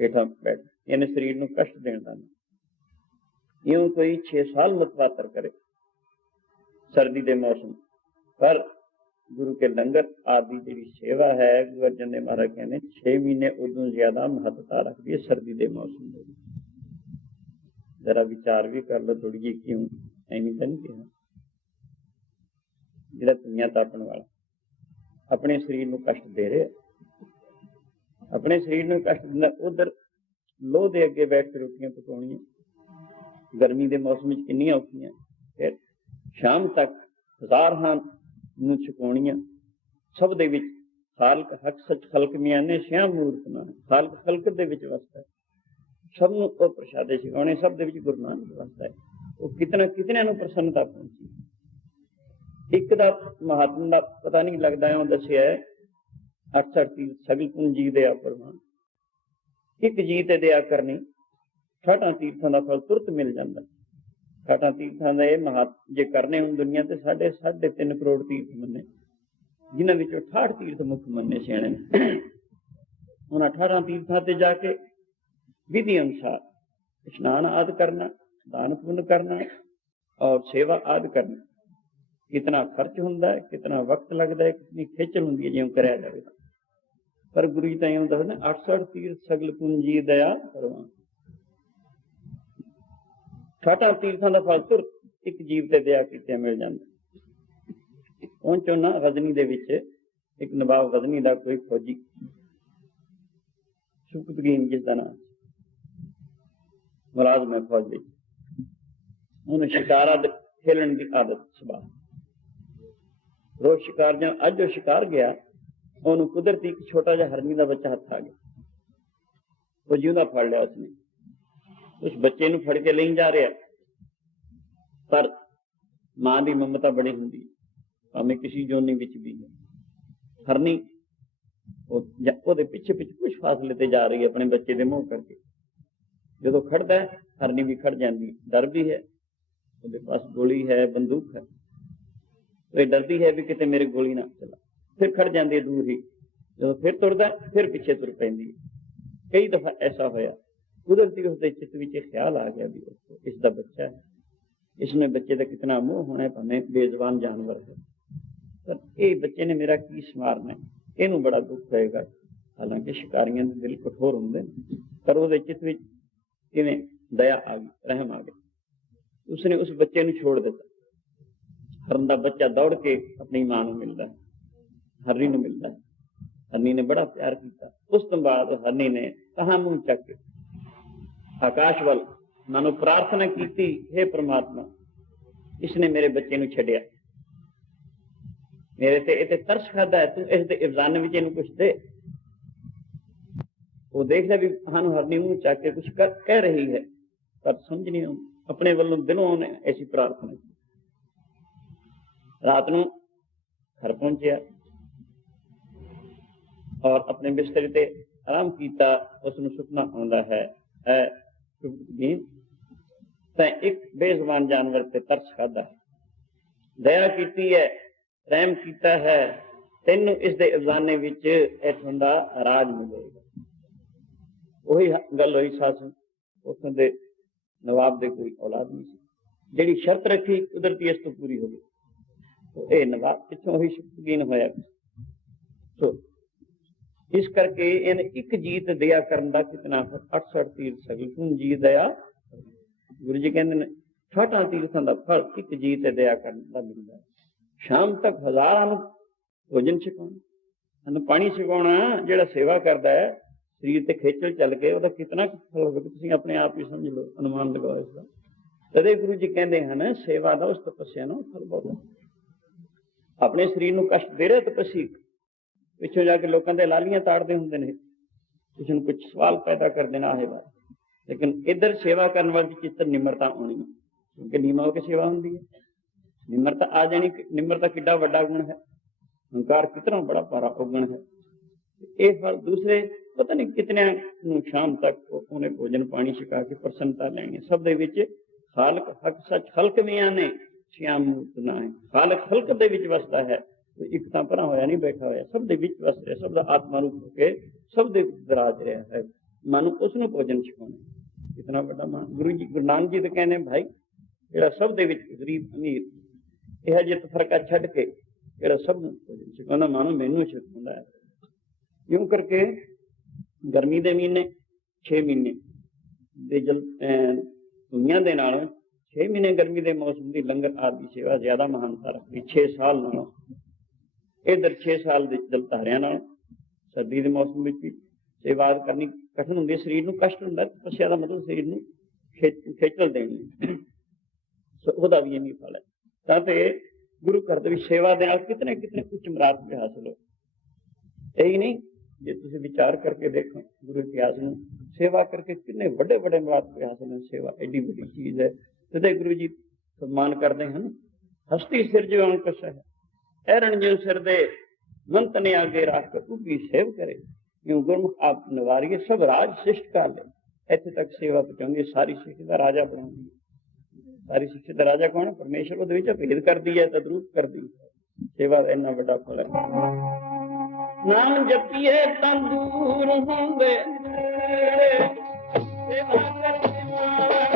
हेठां बैठ, यानी शरीर को कष्ट देना नहीं। यूं कोई 6 साल मतवातर करे सर्दी के मौसम, पर गुरु के लंगर आदि जी सेवा है, गुरु अर्जन देव महाराज कहने 6 महीने उदों ज्यादा महत्ता रखती है सर्दी के मौसम में। जरा विचार भी कर लो थोड़ी जी, क्यों ऐनी तो नहीं कहा, जिहड़ा दुनिया तापन वाला अपने शरीर को कष्ट दे रहे, अपने शरीर को कष्ट दिंदा, उधर लोह के अगे बैठ के रोटियां पकाउणियां गर्मी के मौसम में कितनी औखियां, फिर शाम तक 1000 हान नूं छकाउणियां, सब दे विच खालक हक सच खलक मियाने श्याम मूर्त ना, खालक खलक दे विच वसदा है, सब नूं ओ प्रसादे छकाउणे, सब दे विच गुरु नानक वसदा है। वो कितना कितने नूं प्रसन्नता पहुंची। एक दा महात्मा दा पता नहीं लगदा है, दस्सिया है 68 तीर्थ सगल पुन जी दे प्रमाण, एक जी ते दया करनी, 68 तीर्थों का फल तुरंत मिल जाता। 68 तीर्थों का यह महा जे करने हों दुनिया से 3.5 करोड़ तीर्थ मन्ने, जिन्होंने 68 तीर्थ मुख मन्ने सियाणे ने। उन्हें 18 तीर्थों से जाके विधि अनुसार स्नान आदि करना, दान पुण्य करना और सेवा आदि करना। कितना खर्च होंदा है, कितना वक्त लगता है, कितनी खेचल होंदी है जिवें कराया जाएगा, पर गुरु जी तो इउं दसदे 68 तीर्थ सगल पूंजी दया करवा। 68 तीर्थों का फल तुरंत एक जीव ते दया कीते मिल जाता। पहुंचो ना गजनी दे विच एक नवाब गजनी का कोई फौजी सुकतगीन जिसका नाम मुलाजम है फौज में, उन्हें शिकार खेलन की आदत सुभा, रोज शिकार जब अज वो शिकार गया, उन्होंने कुदरती एक छोटा जिहा हरनी का बच्चा हथ आ गया, वो जिंदा फड़ लिया उसने, उस बच्चे नूं फड़ के नहीं जा रहा, पर मां की ममता बड़ी हुंदी भावें किसी जोनी विच भी है। हरनी ਉਹਦੇ ਪਿੱਛੇ ਪਿੱਛੇ कुछ फासले ते जा रही है अपने बच्चे के मोह करके। जो खड़ता है हरनी भी खड़ जाती, डर भी है, उसके पास गोली है, बंदूक है, तो डरती है भी कितने मेरे गोली ना चला, फिर खड़ जाती है दूर ही। जो फिर तुरदा फिर पिछे तुर पैंदी। कई दफा ऐसा होया, कुदरती उसके चित्त में ख्याल आ गया भी इसका बच्चा है, इसमें बच्चे का कितना मोह होना है, भावें बेजवान जानवर है, पर ये बच्चे ने मेरा की संवारना है, इनू बड़ा दुख होएगा। हालांकि शिकारियों के दिल कठोर होंगे, पर वो चित्त में किवें दया आ गई, रहम आ गया। उसने उस बच्चे को छोड़ दिता। हरन का बच्चा दौड़ के अपनी मां को मिलता है, हरनी को मिलता है। हरनी ने बड़ा प्यार किया। उस तो बाद हरनी ने कहा मुंह चक के आकाश वाल मानो प्रार्थना की, हे परमात्मा इसने मेरे बच्चे को छड्या, मेरे ते इते तरस खादा है, तू इस दे इफ्जान विच इहनूं कुछ दे। वो देखदा भी हानू हरनी मुंह चक के कुछ कह रही है, पर समझ नहीं अपने वालों दिलों ने ऐसी प्रार्थना की। रात को घर पहुंचा और अपने बिस्तर ते आराम किया। उसनूं सुपना आउंदा है, तैं एक बेजुबान जानवर ते तरस खादा है, दया की है, रहम किया है, तेनू इस दे अफजाने विच इत्थों दा राज मिलेगा। वही गल हुई सस उत्थों दे नवाब दे कोई औलाद नहीं सी, जिहड़ी शर्त रखी कुदरती इस तो पूरी हो गई। तो ये नवाब पिछों ही शकीन होया। तो इस करके इन एक जीत दया करन दा कितना 68 तीर्थ सगल तू जी दया। गुरु जी कहते हैं 68 तीर्थों का फल एक जीत दया करन दा मिलदा है। शाम तक हजारां भोजन छकाउणा, पानी छकाउणा, जिहड़ा सेवा करता है शरीर ते खेचल चल के ਉਹਦਾ कितना फल होगा, तुसीं अपने आप ही समझ लो, अनुमान लगाओ इसका। तदे गुरु जी कहते हैं सेवा का उस तपस्या ना फल बहुत। अपने शरीर को कष्ट दे रहे तपस्वी, पिछों जाके लोगों के लालियां ताड़ते होंगे ने, किसी ने कुछ सवाल पैदा कर देना है बात। लेकिन इधर सेवा करने वाली चित्त निम्रता होनी, क्योंकि नीमा होकर सेवा होती है, निम्रता आ जानी। निम्रता कितना बड़ा गुण है, अहंकार कितना बड़ा भारा गुण है। ये फल दूसरे पता नहीं कितने शाम तक उन्हें भोजन पानी छका के प्रसन्नता लेनी। सब दे विच खालक हक सच खलक में आने श्याम मूर्त ना है। खालक खलक दे विच वसदा है, एक तां परा होया नहीं बैठा होया, सब दे विच वस रहा, सब दा आत्मा रूप होके सब दे विराज रहा है। मानो उसनूं भोजन छकाउणा कितना बड़ा मान। गुरु जी गुरु नानक जी तो कहने भाई जिहड़ा सब दे विच गरीब अमीर यह जित फर्का छड्ड के जिहड़ा सब नूं भोजन छकाउंदा, मानो मैनूं छकाउंदा है। यूं करके गर्मी के महीने 6 महीने दे जल दुनिया के नालों 6 महीने गर्मी के मौसम की लंगर आदि सेवा ज्यादा महानता रखती 6 साल नालों। इधर 6 साल जल धारिया नालों सर्दी के मौसम में भी सेवा करनी कठिन होंगी, शरीर को कष्ट होंगे। तपस्या का मतलब शरीर को खेचल देनी, वह भी यही फल है। ताकि गुरु घर भी सेवा दे कितने कितने उच्च मुराद भी हासिल हो। यही नहीं जे तुम विचार करके देखो गुरु इतिहास में सेवा करके कितने बड़े बड़े मुराद पे हासिल है। सेवा एडी बड़ी चीज है। तो गुरु जी सम्मान करते हैं, हस्ती सिर जो अंकश है, ऐरण जो सिर दे मंत ने आगे रख के भी सेव करे। यूं गुरमुख आप नवारिए सब राज शिष्ट कर ले, इतने तक सेवा पहुंचाऊंगी। सारी शिष्ट का राजा बनाऊंगी। सारी शिष्ट का राजा कौन है? परमेश्वर। वो भेद कर दी है, तद्रूप कर दी। सेवा का इन्ना बड़ा फल है। नाम जपिए तंदूर होंगे सेवा करने वाले,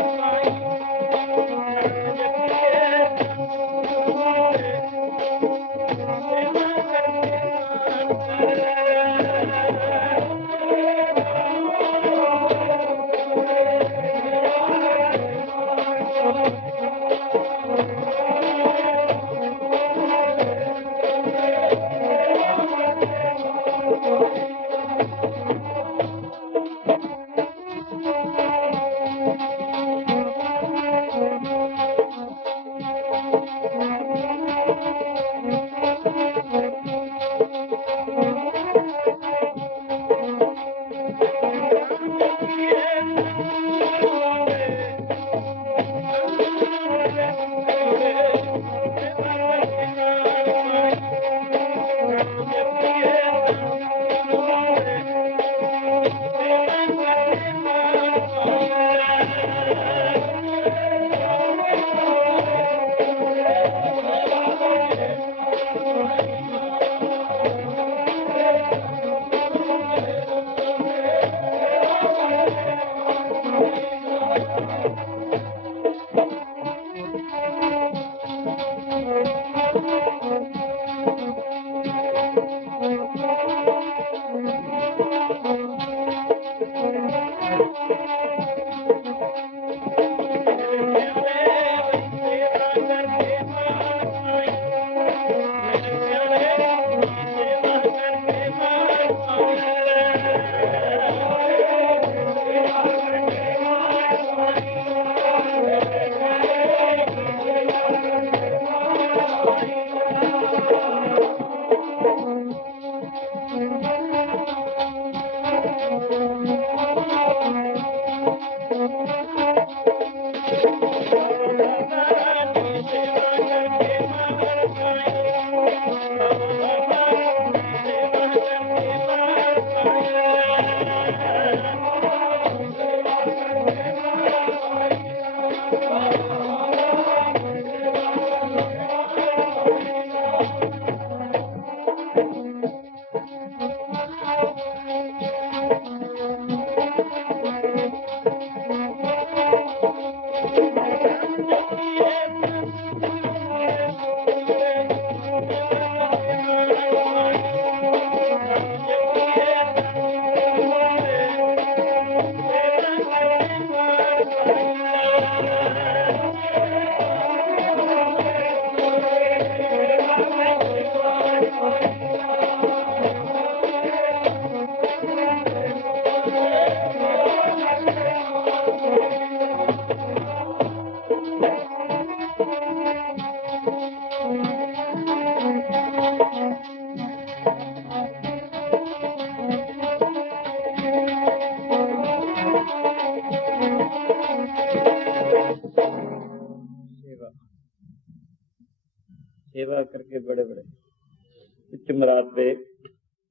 सेवा करके बड़े बड़े उच्च मरातबे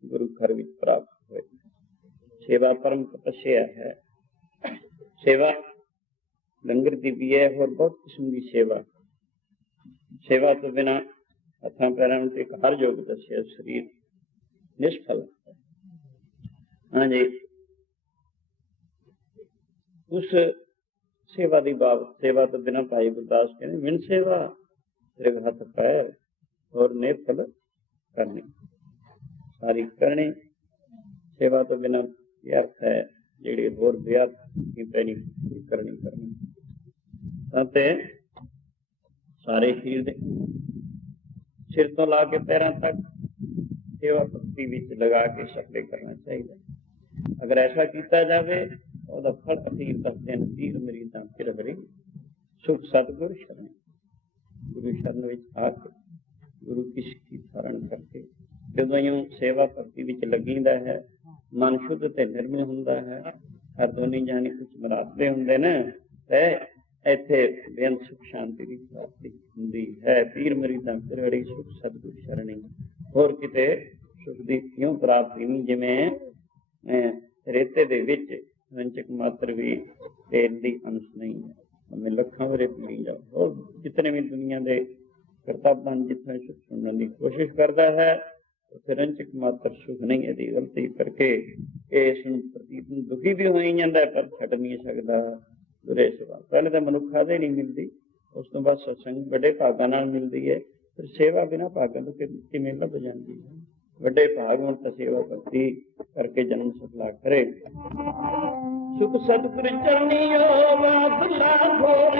गुरु घर विच प्राप्त हुए। सेवा परम तपस्या है। सेवा लंगर दी भी है और बहुत किस्म की सेवा। सेवा तो बिना हथां पैरां ते हर योग दस्या शरीर निष्फल है। हाँ जी, उस सेवा की बाबत सेवा तो बिना भाई गुरदास कहने मिन सेवा तेरे हथ पैर और नेफल करनी सारी करनी। सेवा तो बिना व्यर्थ है जी होर व्यर्थ नहीं करनी ते सारे शरीर दे सिर तो ला के पैरों तक सेवा भक्ति विच लगा के सफले करना चाहिए। अगर ऐसा किया जाए तो फल अखीर दसते हैं तीर मरीदा फिर हरी सुख सतगुर शरण। गुरु शरण विच आके गुरु की सिੱਖੀ धारण करके ਜਦੋਂ सेवा भक्ति विच लगीदा है मन शुद्ध ते निर्मल हुंदा है। हर दोनी जानी कुछ मरातबे हुंदे ने ते इत्थे बेअंत सुख शांति की प्राप्ति हुंदी है। पीर मरीदा फिर हरी सुख सतगुर शरणी। होर किते सुख दी क्यों प्राप्ति नहीं जिवें रेते दे विच रंचक मात्र भी तेल दी अंश नहीं है। हमें लखा वरे पी जाओ और जितने भी दुनिया के करताबन जितना सुख सुनने की कोशिश करता है तो फिर रंचक मात्र सुख नहीं है। गलती करके इस प्रतीत दुखी भी हो जाता है पर छड़ नहीं सकता बुरे स्वभाव। पहले तो मनुख आदे नहीं मिलती, उस तो बाद सत्संग बड़े भागा नाल मिलती है। फिर सेवा बिना भागा तो किवें लभ जाती है। ਵੱਡੇ ਭਾਗ ਹੁਣ ਤਾਂ ਸੇਵਾ ਭਗਤੀ ਕਰਕੇ ਜਨਮ ਸਫਲਾ ਕਰੇ। ਸੁਖ ਸਤਿਗੁਰ ਚਰਨੀਓ ਵਾਸਲਾ ਖੋਲ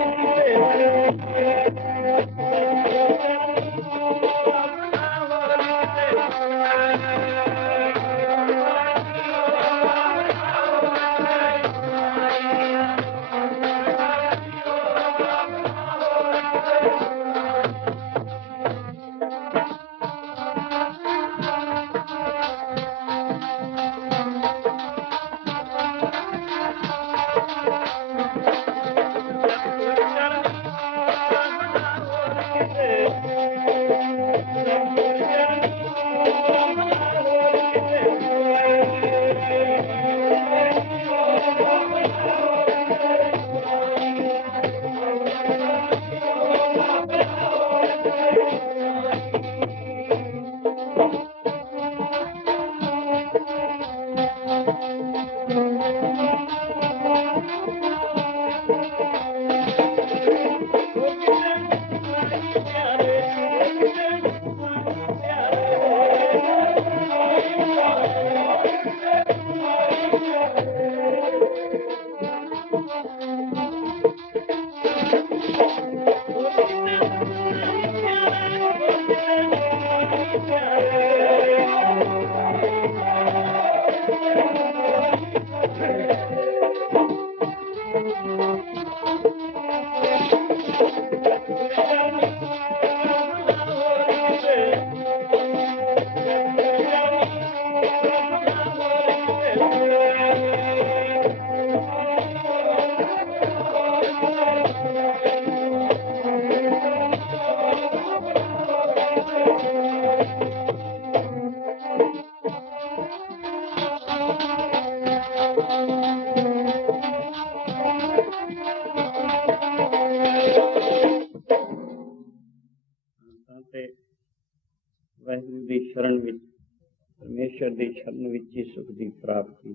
ਈਸ਼ਰ ਦੀ ਸ਼ਰਨ ਵਿੱਚ ਹੀ ਸੁਖ ਦੀ ਪ੍ਰਾਪਤੀ।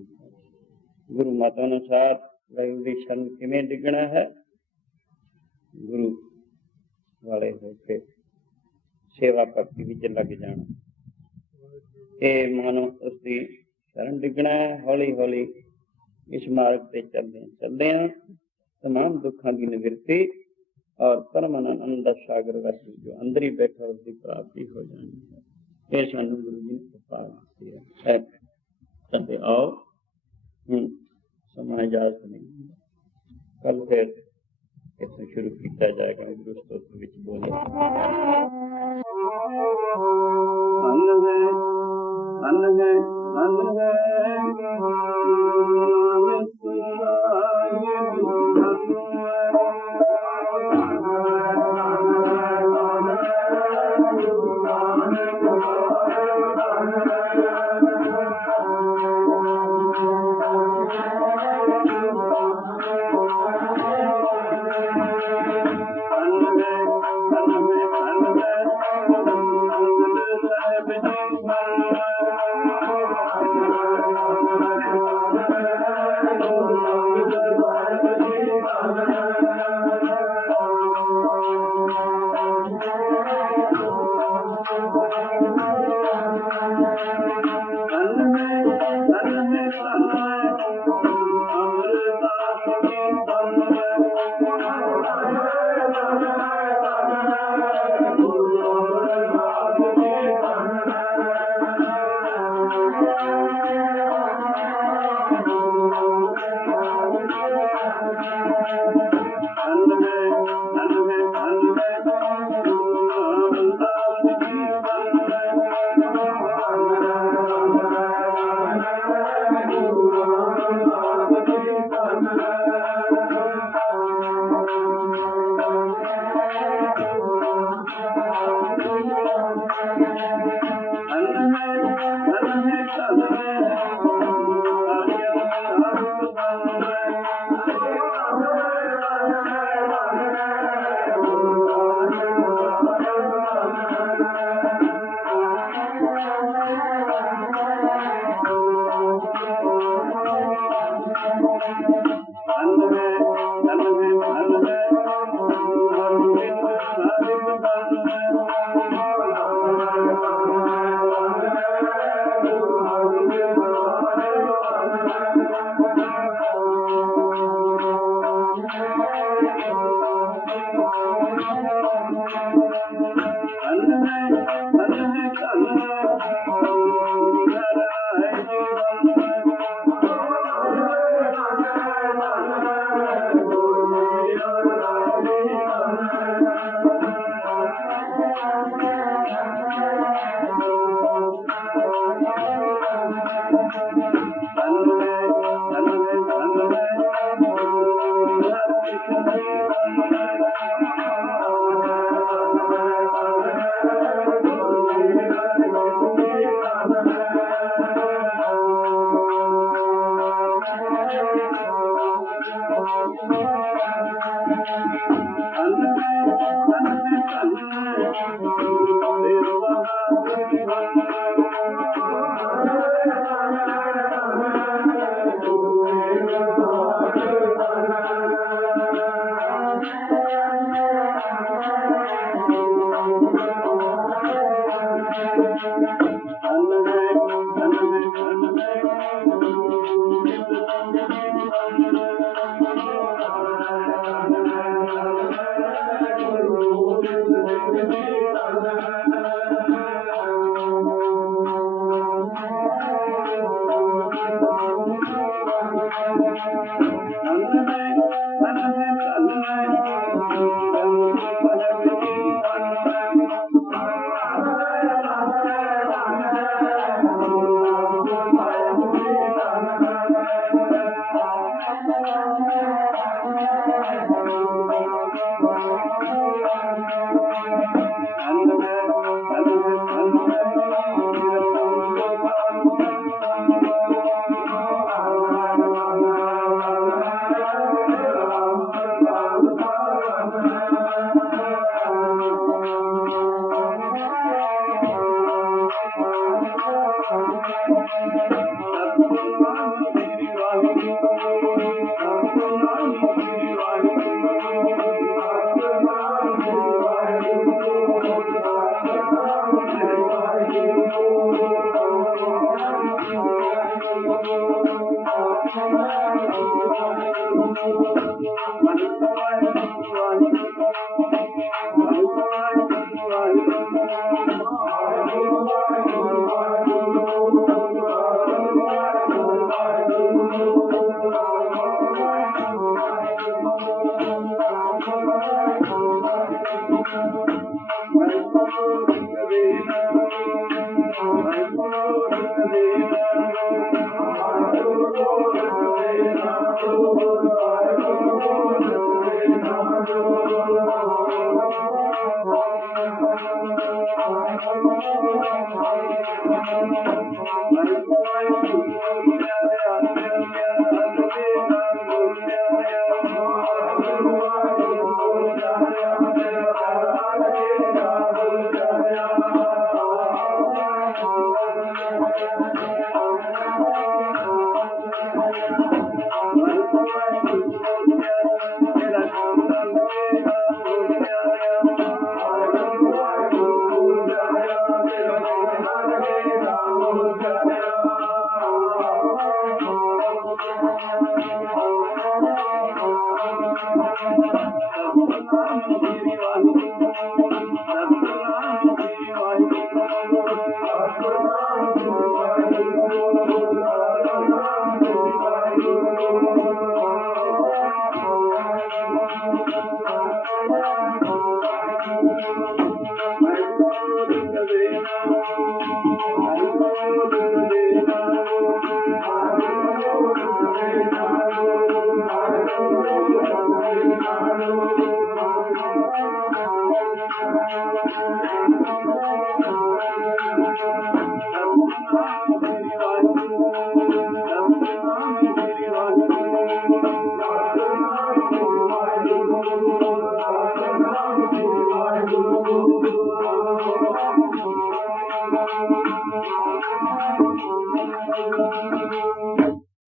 ਗੁਰੂ ਮਤ ਅਨੁਸਾਰ ਵਾਹਿਗੁਰੂ ਦੀ ਸ਼ਰਨ ਕਿਵੇਂ ਡਿੱਗਣਾ ਹੈ? ਗੁਰੂ ਵਾਲੇ ਹੋ ਕੇ ਸੇਵਾ ਭਗਤੀ ਵਿੱਚ ਲੱਗ ਜਾਣਾ। ਇਹ ਮਾਨੋ ਉਸਦੀ ਸ਼ਰਨ ਡਿੱਗਣਾ ਹੈ। ਹੌਲੀ ਹੌਲੀ ਇਸ ਮਾਰਗ ਤੇ ਚੱਲਦੇ ਹਾਂ ਤਮਾਮ ਦੁੱਖਾਂ ਦੀ ਨਿਵਰਤੀ ਔਰ ਪਰਮਾਨੰਦ ਦਾ ਸਾਗਰ ਵਿੱਚ ਜੋ ਅੰਦਰ ਹੀ ਬੈਠਾ ਉਸਦੀ ਪ੍ਰਾਪਤੀ ਹੋ ਜਾਣੀ ਹੈ। ਇਹ ਸਾਨੂੰ ਗੁਰੂ ਜੀ ਨੇ ਉਪਾਅ ਦਿੱਤੀ ਹੈ। ਤੇ ਆਓ ਹੁਣ ਸਮਾਂ ਇਜਾਜ਼ਤ ਨਹੀਂ, ਕੱਲ ਫਿਰ ਇੱਥੋਂ ਸ਼ੁਰੂ ਕੀਤਾ ਜਾਏਗਾ। ਗੁਰੂ ਸਤੋਤਰ ਵਿੱਚ ਬੋਲੇ